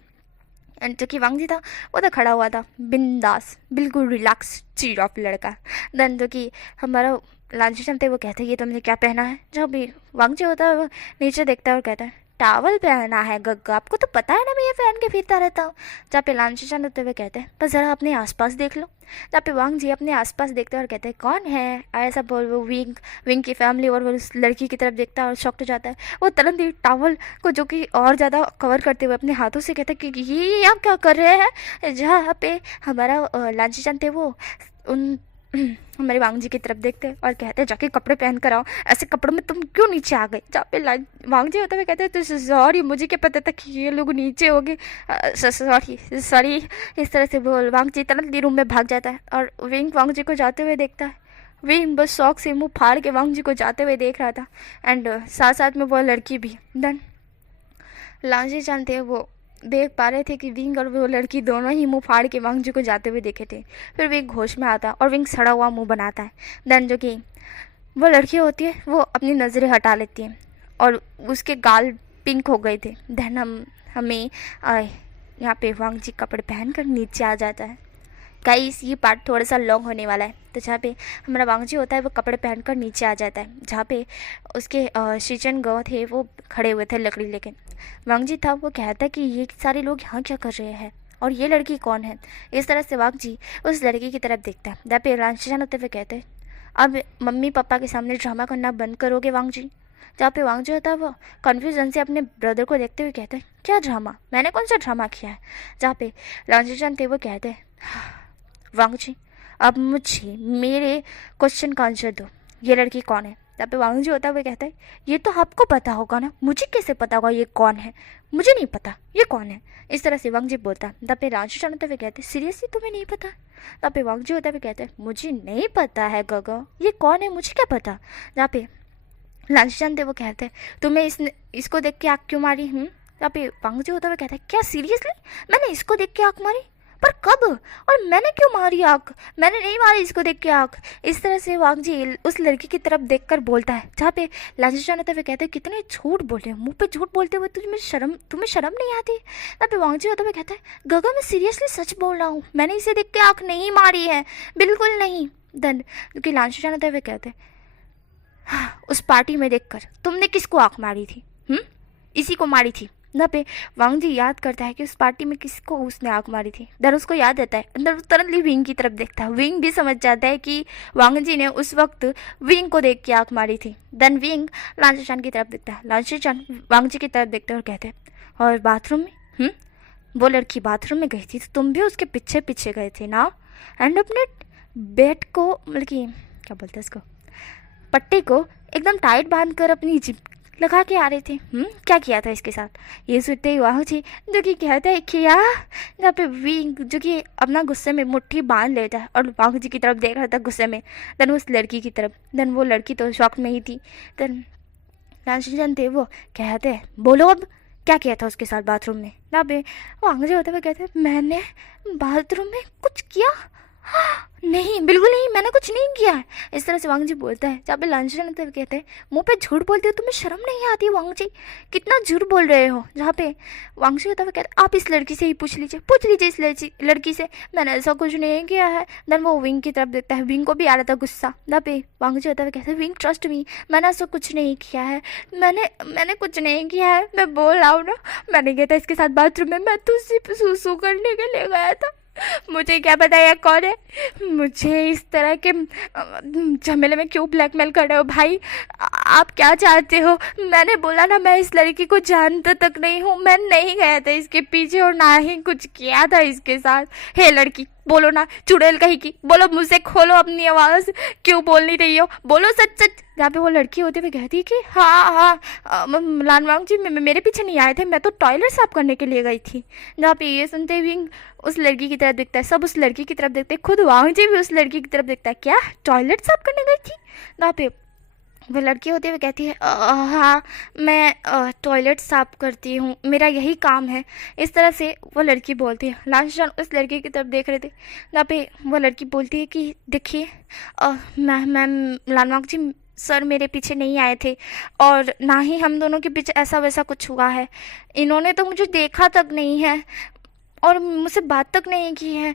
एंड जो कि वांग जी था वो तो खड़ा हुआ था बिंदास बिल्कुल रिलैक्स चीर ऑफ लड़का। देन जो कि हमारा लांचीजान थे वो कहते हैं ये तुमने क्या पहना है। जो भी वांग जी होता है वो नीचे देखता है और कहता है टावल पहना है गग्गा आपको तो पता है ना मैं ये पहन के फिरता रहता हूँ। जहाँ पे लांचीजान होते हुए कहते हैं बस ज़रा अपने आसपास देख लो। जहाँ पे वांग जी अपने आसपास देखते हैं और कहते हैं कौन है ऐसा बोल। वो विंग की फैमिली और वो उस लड़की की तरफ देखता है और शॉक्ड हो जाता है। वो तुरंत ही टावल को जो कि और ज़्यादा कवर करते हुए अपने हाथों से कहते हैं कि ये आप क्या कर रहे हैं। जहाँ पे हमारा लांचीजान थे वो उन हमारे वांग जी की तरफ देखते और कहते हैं जाके कपड़े पहन कर आओ ऐसे कपड़ों में तुम क्यों नीचे आ गए। जहाँ पे वांग जी होते हुए कहते हैं तो सॉरी मुझे क्या पता था कि ये लोग नीचे हो गए सॉरी। इस तरह से बोल वांग जी तुरंत रूम में भाग जाता है और विंग वांग जी को जाते हुए देखता है। विंग बस शौक से मुँह फाड़ के वांग जी को जाते हुए देख रहा था एंड साथ साथ में वो लड़की भी। देन लांचीजान थे वो देख पा रहे थे कि विंग और वो लड़की दोनों ही मुंह फाड़ के वांग जी को जाते हुए देखे थे। फिर विंग होश में आता है और विंग सड़ा हुआ मुंह बनाता है। देन जो कि वो लड़की होती है वो अपनी नज़रें हटा लेती है और उसके गाल पिंक हो गए थे। देन हमें यहाँ पे वांग जी कपड़े पहन कर नीचे आ जाता है। गाइस ये पार्ट थोड़ा सा लॉन्ग होने वाला है। तो जहाँ पे हमारा वांग जी होता है वो कपड़े पहनकर नीचे आ जाता है। जहाँ पे उसके शीचन गौ थे वो खड़े हुए थे लकड़ी लेके। वांग जी था वो कहता है कि ये सारे लोग यहाँ क्या कर रहे हैं और ये लड़की कौन है। इस तरह से वांग जी उस लड़की की तरफ देखता है। जहाँ पे लांचीजान होते हुए कहते हैं अब मम्मी पापा के सामने ड्रामा करना बंद करोगे वांग जी। जहाँ पे वांग जी होता है वो कन्फ्यूजन से अपने ब्रदर को देखते हुए कहते हैं क्या ड्रामा मैंने कौन सा ड्रामा किया है। जहाँ पे लांचीजान थे वो कहते हैं वांग जी अब मुझे मेरे क्वेश्चन का आंसर दो ये लड़की कौन है। तब पे वांग जी होता है वो कहता है ये तो आपको पता होगा ना मुझे कैसे पता होगा ये कौन है मुझे नहीं पता ये कौन है। इस तरह से वांग जी बोलता है। तब पे लांचीजान होते हुए कहते हैं सीरियसली तुम्हें नहीं पता। तब पे वांग जी होता हुए कहते हैं मुझे नहीं पता है गगा ये कौन है मुझे क्या पता। जहाँ पे लांचीजान थे वो कहते हैं तुम्हें इसको देख के आँख क्यों मारी। तब पे वांग जी होता हुआ कहता है क्या सीरियसली मैंने इसको देख के आँख मारी पर कब और मैंने क्यों मारी आँख मैंने नहीं मारी इसको देख के आँख। इस तरह से वांग जी उस लड़की की तरफ देखकर बोलता है। जहाँ पे लांचीजान होते हुए कहते हैं कितने झूठ बोले मुंह पे झूठ बोलते हुए तुम्हें शर्म नहीं आती। तब पे वांग जी होते हुए कहता है गगा मैं सीरियसली सच बोल रहा हूँ मैंने इसे देख के आँख नहीं मारी है बिल्कुल नहीं। देन क्योंकि लांचीजान होते हुए कहते हैं उस पार्टी में देखकर तुमने किसको आँख मारी थी इसी को मारी थी। ना पे वांग जी याद करता है कि उस पार्टी में किसको उसने आँख मारी थी। देन उसको याद आता है अंदर तुरंत विंग की तरफ देखता है। विंग भी समझ जाता है कि वांग जी ने उस वक्त विंग को देख के आँख मारी थी। देन विंग लांचीजान की तरफ देखता है। लांचीजान वांग जी की तरफ देखते हैं और कहते हैं और बाथरूम में वो लड़की बाथरूम में गई थी तो तुम भी उसके पीछे पीछे गए थे ना एंड अपने बेड को मतलब कि क्या बोलते हैं उसको, पट्टे को एकदम टाइट बांध कर अपनी जिप लगा के आ रहे थे। क्या किया था इसके साथ? ये सुनते ही वाह जी जो कि कहता है किया, जहाँ पे विंग जो कि अपना गुस्से में मुट्ठी बांध लेता है और वाह जी की तरफ देख रहा था गुस्से में, देन उस लड़की की तरफ, देन वो लड़की तो शौक में ही थी। देन लांछन थे वो कहते हैं बोलो अब क्या किया था उसके साथ बाथरूम में? ना बे वो आगे होते हुए कहते हैं मैंने बाथरूम में कुछ किया? नहीं बिल्कुल नहीं, मैंने कुछ नहीं किया है। इस तरह से वांग जी बोलता है। जहाँ पे लांछन कहते हैं मुंह पे झूठ बोलते हो, तुम्हें शर्म नहीं आती वांग जी, कितना झूठ बोल रहे हो। जहाँ पे वांग जी होता है कहते आप इस लड़की से ही पूछ लीजिए इस लड़की से, मैंने ऐसा कुछ नहीं किया है। देन वो विंग की तरफ देखता है, विंग को भी आ रहा था गुस्सा। जहाँ पे वांग जी होता है कहते हैं विंग ट्रस्ट मी, मैंने ऐसा कुछ नहीं किया है, मैंने कुछ नहीं किया है, मैं बोल रहा हूँ ना, मैंने गया था इसके साथ बाथरूम में, मैं तो सिर्फ सूसू करने के लिए गया था, मुझे क्या पता यह कौन है, मुझे इस तरह के झमेले में क्यों ब्लैकमेल कर रहे हो भाई, आप क्या चाहते हो? मैंने बोला ना मैं इस लड़की को जानता तक नहीं हूँ, मैं नहीं गया था इसके पीछे और ना ही कुछ किया था इसके साथ। हे लड़की बोलो ना, चुड़ैल कहीं की, बोलो मुझसे खोलो अपनी आवाज़, क्यों बोल नहीं रही हो, बोलो सच सच। जहाँ पे वो लड़की होती हुई कहती है कि हाँ लानवांग जी मेरे पीछे नहीं आए थे, मैं तो टॉयलेट साफ करने के लिए गई थी। जहाँ पे ये सुनते हुए उस लड़की की तरफ देखता है, सब उस लड़की की तरफ देखते हैं, खुद वांग जी भी उस लड़की की तरफ देखता है, क्या टॉयलेट साफ करने गई थी? जहाँ पे वो लड़की होती हुई कहती है हाँ मैं टॉयलेट साफ करती हूँ, मेरा यही काम है। इस तरह से वो लड़की बोलती है। लांछन उस लड़की की तरफ देख रहे थे। जहाँ पे वो लड़की बोलती है कि देखिए मैम लानवांग जी सर मेरे पीछे नहीं आए थे और ना ही हम दोनों के पीछे ऐसा वैसा कुछ हुआ है, इन्होंने तो मुझे देखा तक नहीं है और मुझसे बात तक नहीं की है,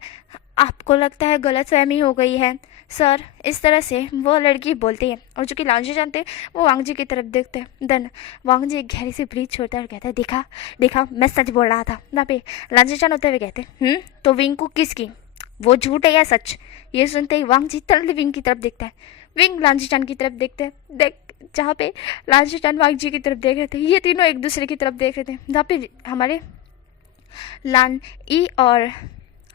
आपको लगता है गलतफहमी हो गई है सर। इस तरह से वो लड़की बोलती है और जो कि लांजी जानते हैं वो वांग जी की तरफ देखते हैं। देन वांग जी एक गहरी सी ब्रीथ छोड़ता है और कहता है देखा देखा मैं सच बोल रहा था। ना पे लांजी चान होते हुए कहते हैं तो विंग को किसकी, वो झूठ है या सच? ये सुनते ही वांग जी तरल विंग की तरफ देखता है। विंग लांजी चान की तरफ देखते हैं, देख जहाँ पे लांजी चान वांग जी की तरफ देख रहे थे, ये तीनों एक दूसरे की तरफ देख रहे थे। जहाँ पे हमारे लान ई और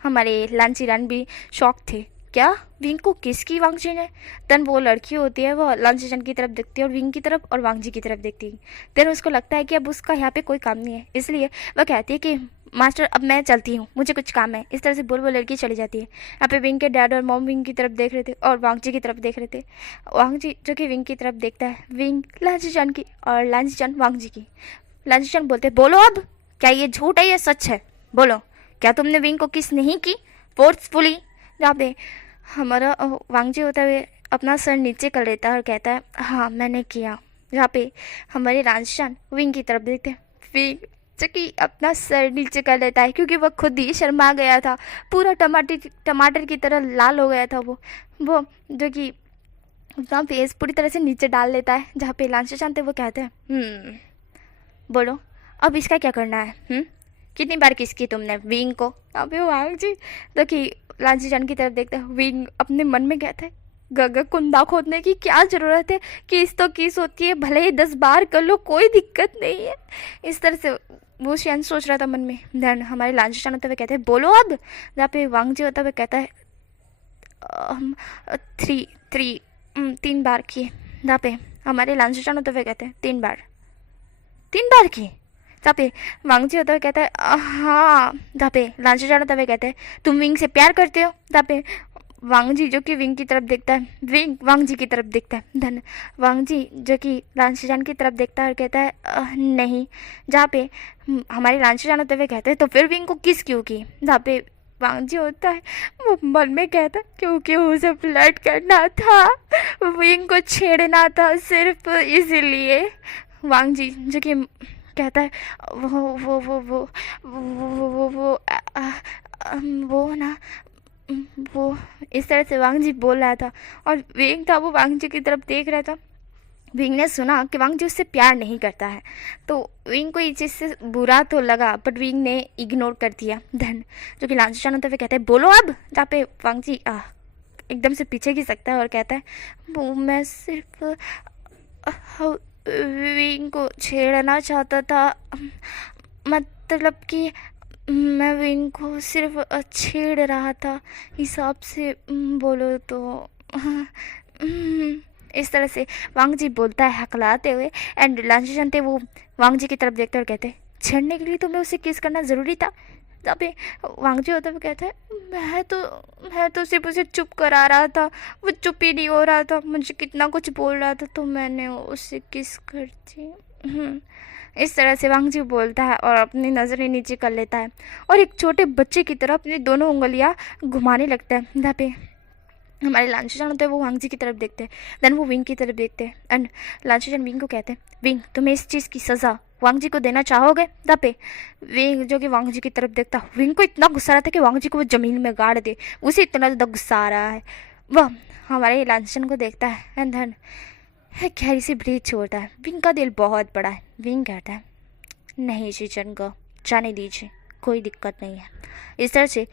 हमारे लांचीरान भी शॉक थे, क्या विंग को किसकी वांग जी ने? देन वो लड़की होती है वो लांचीरान की तरफ देखती है और विंग की तरफ और वांग जी की तरफ देखती है। देन उसको लगता है कि अब उसका यहाँ पे कोई काम नहीं है, इसलिए वह कहती है कि मास्टर अब मैं चलती हूँ, मुझे कुछ काम है। इस तरह से बोल वो लड़की चली जाती है। यहाँ पे विंग के डैड और मॉम विंग की तरफ देख रहे थे और वांग जी की तरफ देख रहे थे। वांग जी जो कि विंग की तरफ देखता है, विंग लांचीचान की और लांचीचान वांग जी की। लांचीचान बोलते बोलो अब क्या ये झूठ है या सच है, बोलो क्या तुमने विंग को किस नहीं की फोर्सफुली? जहाँ पे हमारा वांग जी होता है अपना सर नीचे कर लेता है और कहता है हाँ मैंने किया। जहाँ पे हमारे लांचीचान विंग की तरफ देखते हैं, विंग जो कि अपना सर नीचे कर लेता है क्योंकि वह खुद ही शर्मा गया था, पूरा टमाटर की तरह लाल हो गया था वो जो कि अपना फेस पूरी तरह से नीचे डाल लेता है। जहाँ पे लांचीचान थे वो कहते हैं बोलो अब इसका क्या करना है, कितनी बार किस की तुमने विंग को? अबे वांग जी तो कि लांचीचान की तरफ देखते हैं, विंग अपने मन में कहता है गगा कुंदा खोदने की क्या ज़रूरत है, किस तो किस होती है, भले ही 10 बार कर लो कोई दिक्कत नहीं है। इस तरह से वो शियान सोच रहा था मन में। देन हमारे लांचीचान होते हुए कहते हैं बोलो अब। जहाँ पे वांग जी होता हुआ कहता है 3 बार किए। जहाँ पे हमारे लांचीचान होते हुए कहते हैं 3 बार किए। जहाँ पे वांग जी होता हुआ कहता है हाँ। जहाँ पे लांचीचान होता हुआ कहते हैं तुम विंग से प्यार करते हो? जहाँ पे वांग जी जो कि विंग की तरफ देखता है, विंग वांग जी की तरफ देखता है। धन वांग जी जो कि लांचीचान की तरफ देखता है और कहता है नहीं। जहाँ पे हमारे लांचीचान होते हुए कहते हैं तो फिर विंग को किस क्यों की? जहाँ पे वांग जी होता है वो मन में कहता है क्योंकि उसे फ्लर्ट करना था, विंग को छेड़ना था सिर्फ इसीलिए। वांग जी जो कि कहता है वो ना वो इस तरह से वांग जी बोल रहा था और विंग था वो वांग जी की तरफ देख रहा था। विंग ने सुना कि वांग जी उससे प्यार नहीं करता है तो विंग को ये चीज़ से बुरा तो लगा बट विंग ने इग्नोर कर दिया। धन जो कि लांचीचान होते हुए कहते हैं बोलो अब। जहाँ पे वांग जी एकदम से पीछे की सकता है और कहता है वो मैं सिर्फ विंग को छेड़ना चाहता था, मतलब कि मैं विंग को सिर्फ छेड़ रहा था, हिसाब से बोलो तो इस तरह से वांग जी बोलता है हकलाते हुए। एंड लांछन ते वो वांग जी की तरफ देखते और कहते हैं छेड़ने के लिए तुम्हें उसे किस करना ज़रूरी था। तब भी वांग जी होता हुआ कहता है मैं तो सिर्फ उसे चुप करा रहा था, वो चुप ही नहीं हो रहा था, मुझे कितना कुछ बोल रहा था तो मैंने उससे किस कर दी। इस तरह से वांग जी बोलता है और अपनी नज़रें नीचे कर लेता है और एक छोटे बच्चे की तरह अपनी दोनों उंगलियां घुमाने लगता है। जहाँ पे हमारे लांछन होते हैं वो वांग जी की तरफ देखते हैं, देन वो विंग की तरफ देखते हैं। एंड लांछन विंग को कहते हैं विंग तुम्हें इस चीज़ की सज़ा वांग जी को देना चाहोगे। दपे विंग जो कि वांग जी की तरफ देखता, विंग को इतना गुस्सा रहा था कि वांग जी को वो ज़मीन में गाड़ दे, उसे इतना ज़्यादा गुस्सा आ रहा है। वह हमारे लांछन को देखता है एंड देन गहरी सी ब्रीथ छोड़ता है। विंग का दिल बहुत बड़ा है। विंग कहता है नहीं शीचन को जाने दीजिए, कोई दिक्कत नहीं है। इस तरह से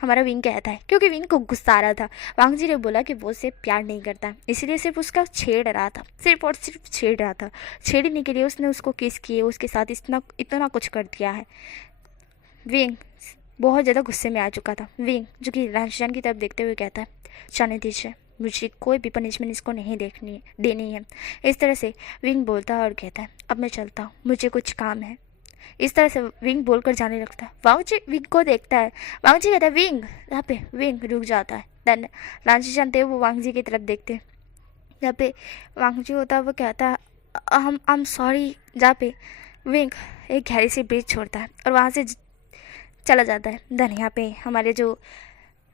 हमारा विंग कहता है, क्योंकि विंग को गुस्सा आ रहा था। वांग जी ने बोला कि वो उसे प्यार नहीं करता, इसलिए सिर्फ उसका छेड़ रहा था, सिर्फ और सिर्फ छेड़ रहा था। छेड़ने के लिए उसने उसको किस किए, उसके साथ इतना कुछ कर दिया है। विंग बहुत ज़्यादा गुस्से में आ चुका था। विंग जो कि लांछन की तरफ देखते हुए कहता है जाने दीजिए, मुझे कोई भी पनिशमेंट इसको नहीं देनी है। इस तरह से विंग बोलता है और कहता है अब मैं चलता हूँ, मुझे कुछ काम है। इस तरह से विंग बोलकर जाने लगता है। वांग जी विंग को देखता है। वांग जी कहता है विंग, यहाँ पे विंग रुक जाता है। देन लांची जानते हैं वो वांग जी की तरफ देखते हैं। जहाँ पे वांग जी होता है वो कहता है आई एम सॉरी। जहाँ पे विंग एक गहरी सी ब्रीथ छोड़ता है और वहाँ से चला जाता है। देन यहाँ पे हमारे जो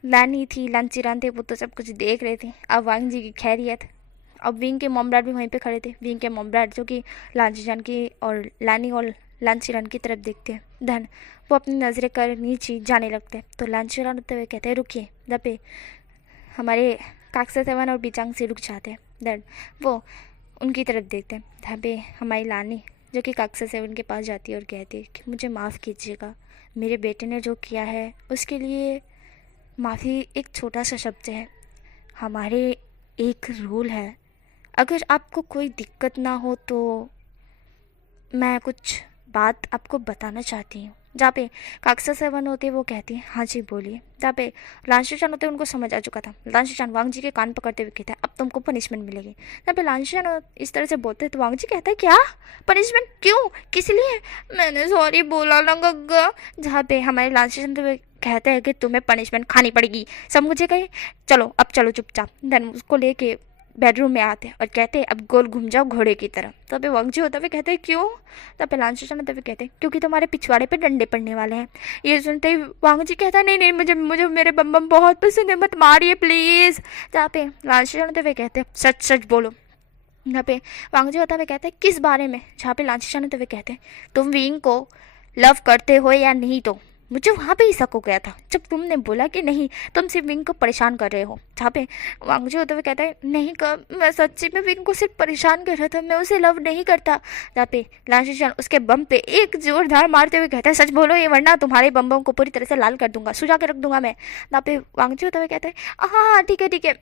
लानी थी लांचीरान थे वो तो सब कुछ देख रहे थे। अब वांग जी की खैरियत, अब विंग के मॉमडैड भी वहीं पे खड़े थे। विंग के मॉमडैड जो कि लांचीजान की और लानी और लांचीरान की तरफ देखते हैं। देन वो अपनी नज़रें कर नीचे जाने लगते हैं। तो लांचीरान होते हुए कहते हैं रुकिए। दपे हमारे काक्सा सेवन और बिचांग से रुक जाते हैं। देन वो उनकी तरफ देखते हैं। जहाँ पे हमारी लानी जो कि काक्सा सेवन के पास जाती है और कहती है कि मुझे माफ़ कीजिएगा, मेरे बेटे ने जो किया है उसके लिए माफ़ी एक छोटा सा शब्द है। हमारे एक रूल है, अगर आपको कोई दिक्कत ना हो तो मैं कुछ बात आपको बताना चाहती हूँ। जहाँ पे काक्सा सेवन होते वो कहती है हाँ जी बोलिए। जहाँ पे लांशीचान होते उनको समझ आ चुका था। लांशीचान वांग जी के कान पकड़ते हुए कहता है अब तुमको पनिशमेंट मिलेगी। जहाँ पे लांशीचान इस तरह से बोलते हैं तो वांग जी कहता है क्या पनिशमेंट, क्यों, किस लिए? मैंने सॉरी बोला ना गग्गा। जहाँ पे हमारे लांशीचान तो कहते हैं कि तुम्हें पनिशमेंट खानी पड़ेगी, सब मुझे कहे चलो अब चलो चुपचाप। देन उसको लेके बेडरूम में आते हैं और कहते हैं अब गोल घूम जाओ घोड़े की तरह। तब वांग जी होता हुए कहते हैं क्यों? तब लांशीचान होते हुए कहते हैं क्योंकि तुम्हारे पिछवाड़े पे डंडे पड़ने वाले हैं। ये सुनते ही वांग जी कहता है नहीं नहीं मुझे मुझे मेरे बम बम बहुत पसंद है, मत मारिए प्लीज़। जहाँ पे लांशीचान होते हुए कहते हैं सच सच बोलो। यहाँ पे वांग जी होता हुए कहते हैं किस बारे में? जहाँ पे लांशीचान होते हुए कहते हैं तुम विंग को लव करते हो या नहीं। तो मुझे वहाँ पे ही शक हो गया था जब तुमने बोला कि नहीं तुम सिर्फ विंग को परेशान कर रहे हो। जहाँ पे वांग जी होते हुए कहता है नहीं कर, मैं सच्ची में विंग को सिर्फ परेशान कर रहा था, मैं उसे लव नहीं करता। जहाँ पे लांशीचान उसके बम पे एक जोरदार मारते हुए कहता है सच बोलो ये वरना तुम्हारे बम बम को पूरी तरह से लाल कर दूंगा, सुझा के रख दूंगा मैं। जहाँ पे वांग जी होते हुए कहते हैं हाँ हाँ ठीक है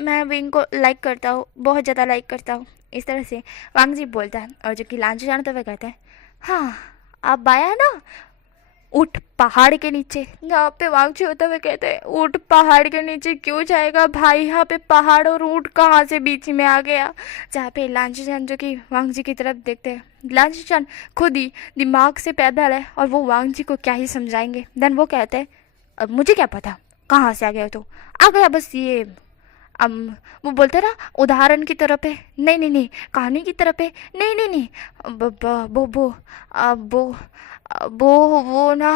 मैं विंग को लाइक करता हूँ, बहुत ज़्यादा लाइक करता हूँ। इस तरह से वांग जी बोलता है और जो कि लांशीचान होते हुए कहते हैं हाँ आप आया ना ऊँट पहाड़ के नीचे। यहाँ पे वांग जी होते हुए कहते हैं ऊँट पहाड़ के नीचे क्यों जाएगा भाई, यहाँ पे पहाड़ और ऊँट कहाँ से बीच में आ गया। जहाँ पे लांशीचान जो कि वांग जी की तरफ देखते हैं। लांशीचान खुद ही दिमाग से पैदल है और वो वांग जी को क्या ही समझाएंगे। देन वो कहते हैं अब मुझे क्या पता कहाँ से आ गया, तो आ गया बस ये वो बोलते ना उदाहरण की तरफ है, नहीं नहीं नहीं कहानी की तरफ है, नहीं नहीं नहीं वो ना।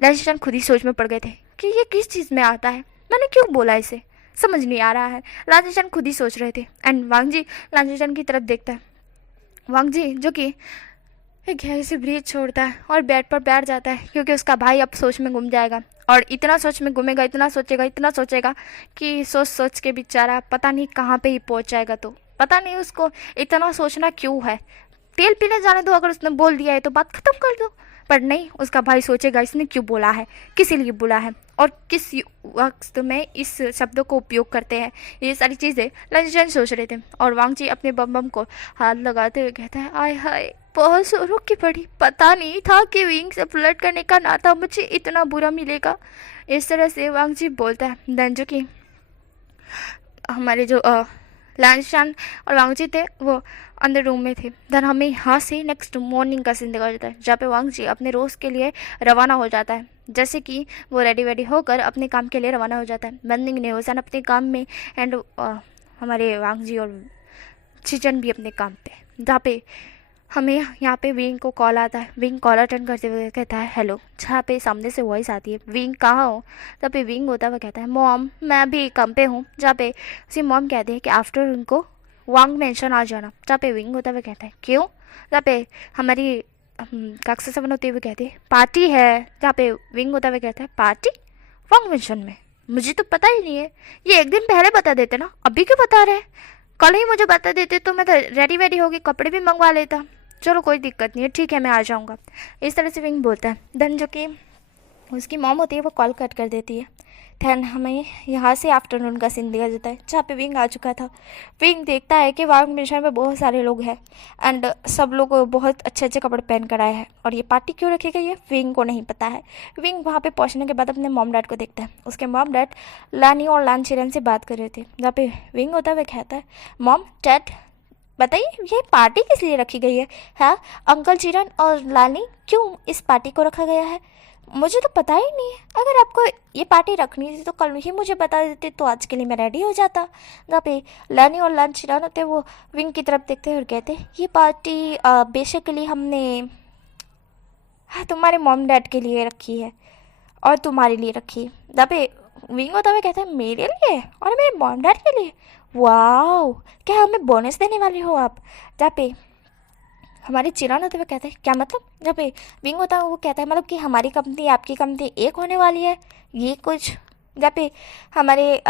लांशीचान खुद ही सोच में पड़ गए थे कि ये किस चीज़ में आता है, मैंने क्यों बोला इसे, समझ नहीं आ रहा है। लांशीचान खुद ही सोच रहे थे। एंड वांग जी लांशीचान की तरफ देखता है। वांग जी जो कि एक गहरी सी ब्रीथ छोड़ता है और बेड पर बैठ जाता है क्योंकि उसका भाई अब सोच में घूम जाएगा और इतना सोच में घूमेगा, इतना सोचेगा कि सोच सोच के बेचारा पता नहीं कहाँ पे ही पहुँच जाएगा। तो पता नहीं उसको इतना सोचना क्यों है, तेल पीने जाने दो, अगर उसने बोल दिया है तो बात ख़त्म कर दो। पर नहीं, उसका भाई सोचेगा इसने क्यों बोला है, किसी लिए बोला है और किस वक्त में इस शब्दों को उपयोग करते हैं, ये सारी चीज़ें लांशीचान सोच रहे थे। और वांग जी अपने बम बम को हाथ लगाते हुए कहता है आय हाय बहुत जोरों की पड़ी, पता नहीं था कि विंग से फ्लर्ट करने का नाता मुझे इतना बुरा मिलेगा। इस तरह से वांग जी बोलता है। देन जो कि हमारे जो लांचान और वांगजी थे वो अंदर रूम में थे। देन हमें यहाँ से नेक्स्ट मॉर्निंग का सीन दिखाया जाता है, जहाँ पे वांगजी अपने रोज़ के लिए रवाना हो जाता है। जैसे कि वो रेडी वेडी होकर अपने काम के लिए रवाना हो जाता है। बंदिंग ने होसन अपने काम में एंड हमारे वांगजी और चिचन भी अपने काम पे, जहाँ पे हमें यहाँ पे विंग को कॉल आता है। विंग कॉल अटेंड करते हुए कहता है हेलो, जहाँ पे सामने से वॉइस आती है विंग कहाँ हो। तब पे विंग होता हुआ कहता है मॉम मैं अभी काम पे हूँ। जहाँ पे उसकी मॉम कहती है कि आफ्टर उनको वांग मेंशन आ जाना। जहाँ पे विंग होता हुआ कहता है क्यों। जहाँ पे हमारी कक्षा 7 होते हुए कहती है पार्टी है। जहाँ पे विंग होता हुआ कहता है पार्टी वांग मेंशन में, मुझे तो पता ही नहीं है, ये एक दिन पहले बता देते ना, अभी क्यों बता रहे हैं, कल ही मुझे बता देते तो मैं तो रेडी वेडी होगी कपड़े भी मंगवा लेता। चलो कोई दिक्कत नहीं है, ठीक है मैं आ जाऊँगा। इस तरह से विंग बोलता है। देन जो कि उसकी मॉम होती है वो कॉल कट कर देती है। देन हमें यहाँ से आफ्टरनून का सीन दिया जाता है, जहाँ पे विंग आ चुका था। विंग देखता है कि वांग मिशन में बहुत सारे लोग हैं एंड सब लोग बहुत अच्छे अच्छे कपड़े पहन कर आए हैं, और ये पार्टी क्यों रखी गई है विंग को नहीं पता है। विंग वहाँ पे पहुँचने के बाद अपने मॉम डैड को देखता है। उसके मॉम डैड लानी और लान चिरन से बात कर रहे थे। जहाँ पे विंग होता है वह कहता है मॉम डैड बताइए ये पार्टी किस लिए रखी गई है। हाँ अंकल चिरन और लानी क्यों इस पार्टी को रखा गया है, मुझे तो पता ही नहीं है। अगर आपको ये पार्टी रखनी थी तो कल ही मुझे बता देते तो आज के लिए मैं रेडी हो जाता। जहाँ पे लानी और लान चिरान होते वो विंग की तरफ देखते हैं और कहते ये पार्टी बेसिकली हमने तुम्हारे मॉम डैड के लिए रखी है और तुम्हारे लिए रखी है। जहाँ पे विंग होता हुआ कहता है मेरे लिए और मेरे मॉम डैड के लिए, वाह क्या हमें बोनस देने वाले हो आप। जहाँ पे हमारे चिरान होते हुए कहते हैं क्या मतलब। जब पे विंग होता है वो कहता है मतलब कि हमारी कंपनी आपकी कंपनी एक होने वाली है ये कुछ। जब पे हमारे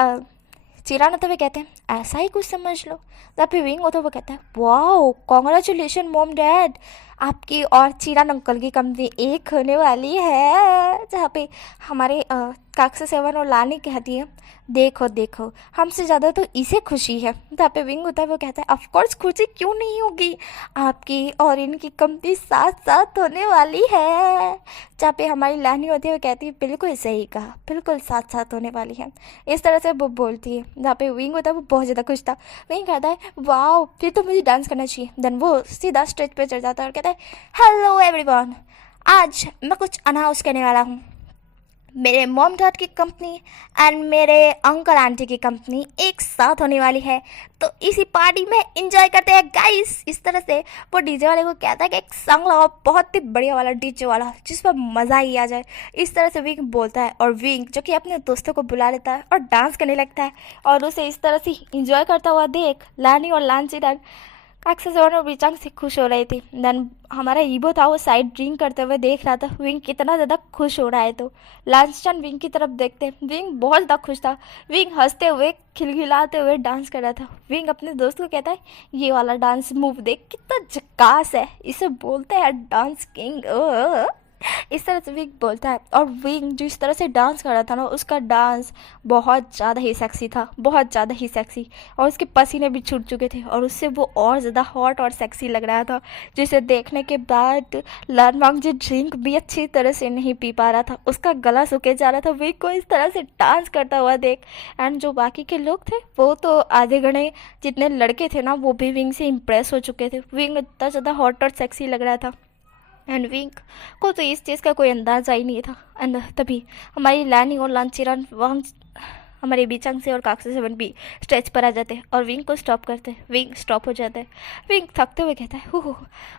चिरान होते हुए कहते हैं ऐसा ही कुछ समझ लो। जब पे विंग होता हुआ कहता है वाओ कॉन्ग्रेचुलेशन मॉम डैड, आपकी और चिरान अंकल की कंपनी एक होने वाली है। जहाँ पे हमारे कक्षा 7 और लानी कहती है देखो देखो हमसे ज़्यादा तो इसे खुशी है। जहाँ पे विंग होता है वो कहता है ऑफ कोर्स खुशी क्यों नहीं होगी, आपकी और इनकी कंपनी साथ साथ होने वाली है। जहाँ पे हमारी लानी होती है वो कहती है बिल्कुल सही कहा, बिल्कुल साथ साथ होने वाली है। इस तरह से वो बोलती है। जहाँ पे विंग होता है वो बहुत ज़्यादा खुश था। विंग कहता है वाओ फिर तो मुझे डांस करना चाहिए। देन वो सीधा स्टेज पे चढ़ जाता है और कहता है हेलो एवरीवन, आज मैं कुछ अनाउंस करने वाला हूँ। मेरे मॉम डैड की कंपनी एंड मेरे अंकल आंटी की कंपनी एक साथ होने वाली है, तो इसी पार्टी में एंजॉय करते हैं गाइस। इस तरह से वो डीजे वाले को कहता है कि एक सॉन्ग लगाओ बहुत ही बढ़िया वाला डीजे वाला जिस पर मज़ा ही आ जाए। इस तरह से विंग बोलता है और विंग जो कि अपने दोस्तों को बुला लेता है और डांस करने लगता है। और उसे इस तरह से इंजॉय करता हुआ देख लानी और लांचीदान एक्सेस और बीचांग से खुश हो रही थी। देन हमारा ईबो था वो साइड ड्रिंक करते हुए देख रहा था विंग कितना ज़्यादा खुश हो रहा है। तो लांचन विंग की तरफ देखते विंग बहुत ज़्यादा खुश था। विंग हंसते हुए खिलखिलाते हुए डांस कर रहा था। विंग अपने दोस्त को कहता है ये वाला डांस मूव देख कितना झकास है, इसे बोलते हैं डांस किंग। इस तरह से विंग बोलता है। और विंग जिस तरह से डांस कर रहा था ना उसका डांस बहुत ज़्यादा ही सेक्सी था, बहुत ज़्यादा ही सेक्सी। और उसके पसीने भी छूट चुके थे और उससे वो और ज़्यादा हॉट और सेक्सी लग रहा था, जिसे देखने के बाद लानवांग जी ड्रिंक भी अच्छी तरह से नहीं पी पा रहा था, उसका गला सूखे जा रहा था विंग को इस तरह से डांस करता हुआ देख। एंड जो बाकी के लोग थे वो तो आधे घने जितने लड़के थे ना वो भी विंग से इम्प्रेस हो चुके थे। विंग इतना ज़्यादा हॉट और सेक्सी लग रहा था एंड विंग को तो इस चीज़ का कोई अंदाज़ा ही नहीं था। एंड तभी हमारी लानी और लांचीरान वहाँ हमारे बीचांग से और कक्षा 7 भी स्टेज पर आ जाते हैं और विंग को स्टॉप करते। विंग स्टॉप हो जाता है। विंग थकते हुए कहता है हो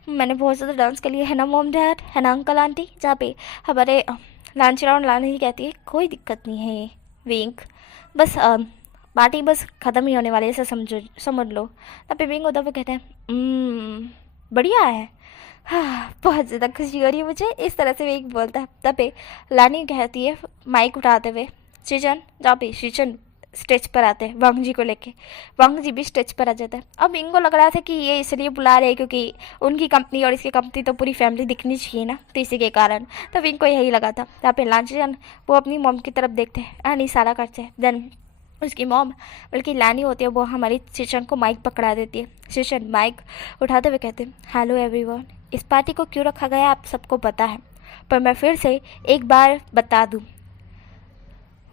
मैंने बहुत ज़्यादा डांस कर लिया है ना मॉम डैड, है ना अंकल आंटी। जहाँ पे हमारे लांचीरान और लानी कहती है कोई दिक्कत नहीं है विंग, बस पार्टी बस ख़त्म ही होने वाली है, ऐसा समझ लो। तब पे विंग होता हुआ कहता है बढ़िया है, हाँ बहुत ज़्यादा खुशी हो रही है मुझे। इस तरह से विंग बोलता है। तब पे लानी कहती है माइक उठाते हुए शीचन। जहाँ पे शीचन स्टेज पर आते हैं वांग जी को लेके, वांग जी भी स्टेज पर आ जाता है। अब विंग को लग रहा था कि ये इसलिए बुला रहे हैं क्योंकि उनकी कंपनी और इसकी कंपनी तो पूरी फैमिली दिखनी चाहिए ना, तो इसी के कारण तो विंग को यही लगा था। जहाँ पे लांचन वो अपनी मॉम की तरफ देखते हैं एंड इशारा करते हैं। देन उसकी मॉम बल्कि लानी होती है वो हमारी शीचन को माइक पकड़ा देती है। शीचन माइक उठाते हुए कहते हैं हेलो एवरीवन, इस पार्टी को क्यों रखा गया आप सबको पता है, पर मैं फिर से एक बार बता दूं।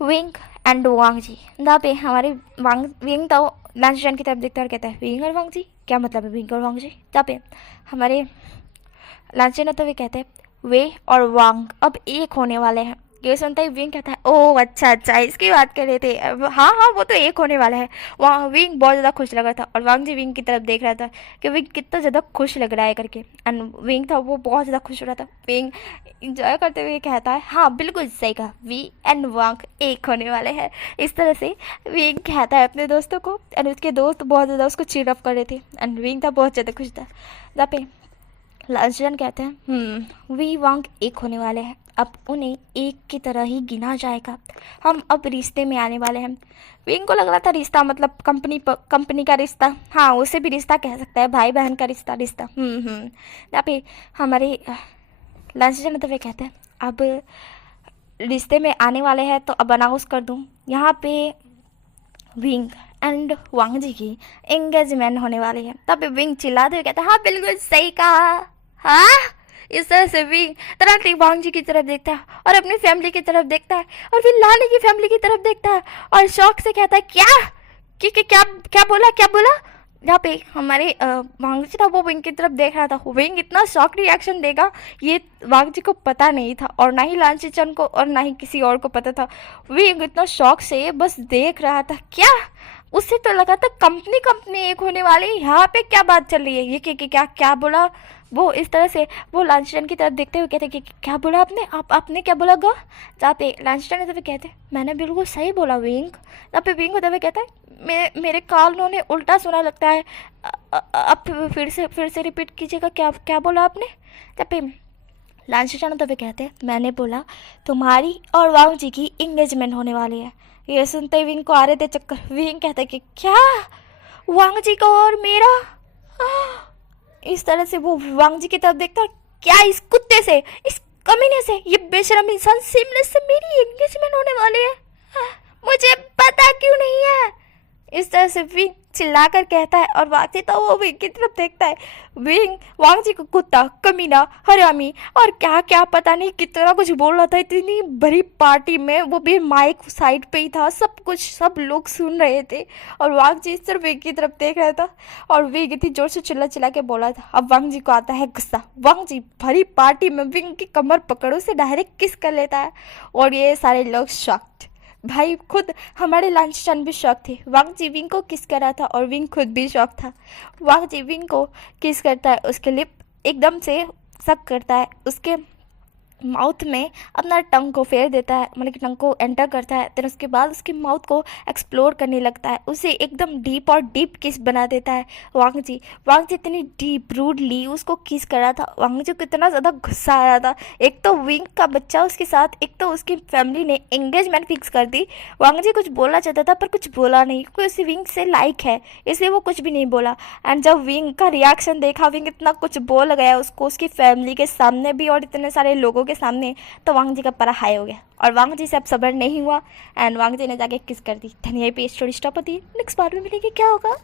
विंग एंड वांग जी जहाँ पे हमारे वांग विंग तो लांचन की तरफ देखता है और कहता है विंग और वांग जी, क्या मतलब है विंग और वांग जी? जहाँ पे हमारे लांचन तो वे कहते हैं वे और वांग अब एक होने वाले हैं। ये सुनता ही विंग कहता है ओह अच्छा अच्छा इसकी बात कर रहे थे, हाँ हाँ वो तो एक होने वाला है। वहाँ विंग बहुत ज़्यादा खुश लग रहा था और वांग जी विंग की तरफ देख रहा था कि विंग कितना ज़्यादा खुश लग रहा है करके। एंड विंग था वो बहुत ज़्यादा खुश हो रहा था। विंग इंजॉय करते हुए कहता है हाँ बिल्कुल सही कहा, वी एंड वांग एक होने वाले हैं। इस तरह से विंग कहता है अपने दोस्तों को एंड उसके दोस्त बहुत ज़्यादा उसको चीयर अप कर रहे थे एंड विंग था बहुत ज़्यादा खुश था। जहाँ पे लांचन कहते हैं वी वांग एक होने वाले हैं, अब उन्हें एक की तरह ही गिना जाएगा, हम अब रिश्ते में आने वाले हैं। विंग को लग रहा था रिश्ता मतलब कंपनी का रिश्ता, हाँ उसे भी रिश्ता कह सकता है, भाई बहन का रिश्ता रिश्ता। यहाँ पे हमारे लांचन तो वे कहते हैं अब रिश्ते में आने वाले हैं तो अब अनाउंस कर दूँ, यहाँ पे विंग एंड वांग जी की एंगेजमेंट होने वाली है। तब विंग चिल्लाते हुए कहता है हाँ बिल्कुल सही कहा। हाँ इस तरह से विंग तुरंत ही वांग जी की तरफ देखता है और अपनी फैमिली की तरफ देखता है और फिर लानी की फैमिली की तरफ देखता है और शौक से कहता है क्या क्या क्या बोला क्या बोला? जहाँ पे हमारे वांग जी था वो विंग की तरफ देख रहा था। विंग इतना शॉक रिएक्शन देगा ये वांग जी को पता नहीं था और ना ही लांची चंद को और ना ही किसी और को पता था। विंग इतना शौक से बस देख रहा था, क्या उससे तो लगा था कंपनी एक होने वाली, यहाँ पे क्या बात चल रही है, ये क्या क्या बोला? वो इस तरह से वो लांचन की तरफ देखते हुए कहते कि क्या बोला आपने, आपने क्या बोला गा? जहाँ पे लांचन ने कहते मैंने बिल्कुल सही बोला विंग। जहाँ पे विंग होते हुए कहता है मेरे कानों ने उल्टा सुना लगता है, अब फिर से रिपीट कीजिएगा, क्या क्या बोला आपने? जहाँ पे लांचन तो कहते हैं मैंने बोला तुम्हारी और वांग जी की एंगेजमेंट होने वाली है। ये सुनते ही विंग को आ रहे थे चक्कर। विंग कहते कि क्या वांग जी को और मेरा? इस तरह से वो वांग जी की तरफ देखता, क्या इस कुत्ते से, इस कमीने से, ये बेशरम इंसान सिमलेस से मेरी एंगेजमेंट होने वाली है, मुझे पता क्यों नहीं है? इस तरह से विंग चिल्लाकर कहता है और वांग जी तो वो विंग की तरफ देखता है। विंग वांग जी को कुत्ता, कमीना, हरामी और क्या क्या पता नहीं कितना कुछ बोल रहा था इतनी बड़ी पार्टी में, वो भी माइक साइड पे ही था, सब कुछ सब लोग सुन रहे थे और वांग जी सिर्फ विंग की तरफ देख रहा था और विंग इतनी जोर से चिल्ला के बोला था। अब वांग जी को आता है गुस्सा। वांग जी भरी पार्टी में विंग की कमर पकड़ो से डायरेक्ट किस कर लेता है और ये सारे लोग शॉक्ड। भाई खुद हमारे लांचन भी शौक थे, वांग जी विंग को किस कर रहा था और विंग खुद भी शौक था। वांग जी विंग को किस करता है, उसके लिप एकदम से सक करता है, उसके माउथ में अपना टंग को फेर देता है, मतलब कि टंग को एंटर करता है, फिर उसके बाद उसके माउथ को एक्सप्लोर करने लगता है, उसे एकदम डीप और डीप किस बना देता है वांग जी इतनी डीप रूडली उसको किस कर रहा था। वांग जी को इतना ज़्यादा गुस्सा आ रहा था, एक तो विंग का बच्चा उसके साथ, एक तो उसकी फैमिली ने एंगेजमेंट फिक्स कर दी। वांग जी कुछ बोलना चाहता था पर कुछ बोला नहीं क्योंकि उसे विंग से लाइक है, इसलिए वो कुछ भी नहीं बोला। एंड जब विंग का रिएक्शन देखा, विंग इतना कुछ बोल गया उसको उसकी फैमिली के सामने भी और इतने सारे लोगों के सामने, तो वांग जी का पारा हाई हो गया और वांग जी से अब सब्र नहीं हुआ एंड वांग जी ने जाके किस कर दी। धन्यवाद। पे स्टोरी स्टॉप होती है, नेक्स्ट पार्ट में मिलेगी क्या होगा।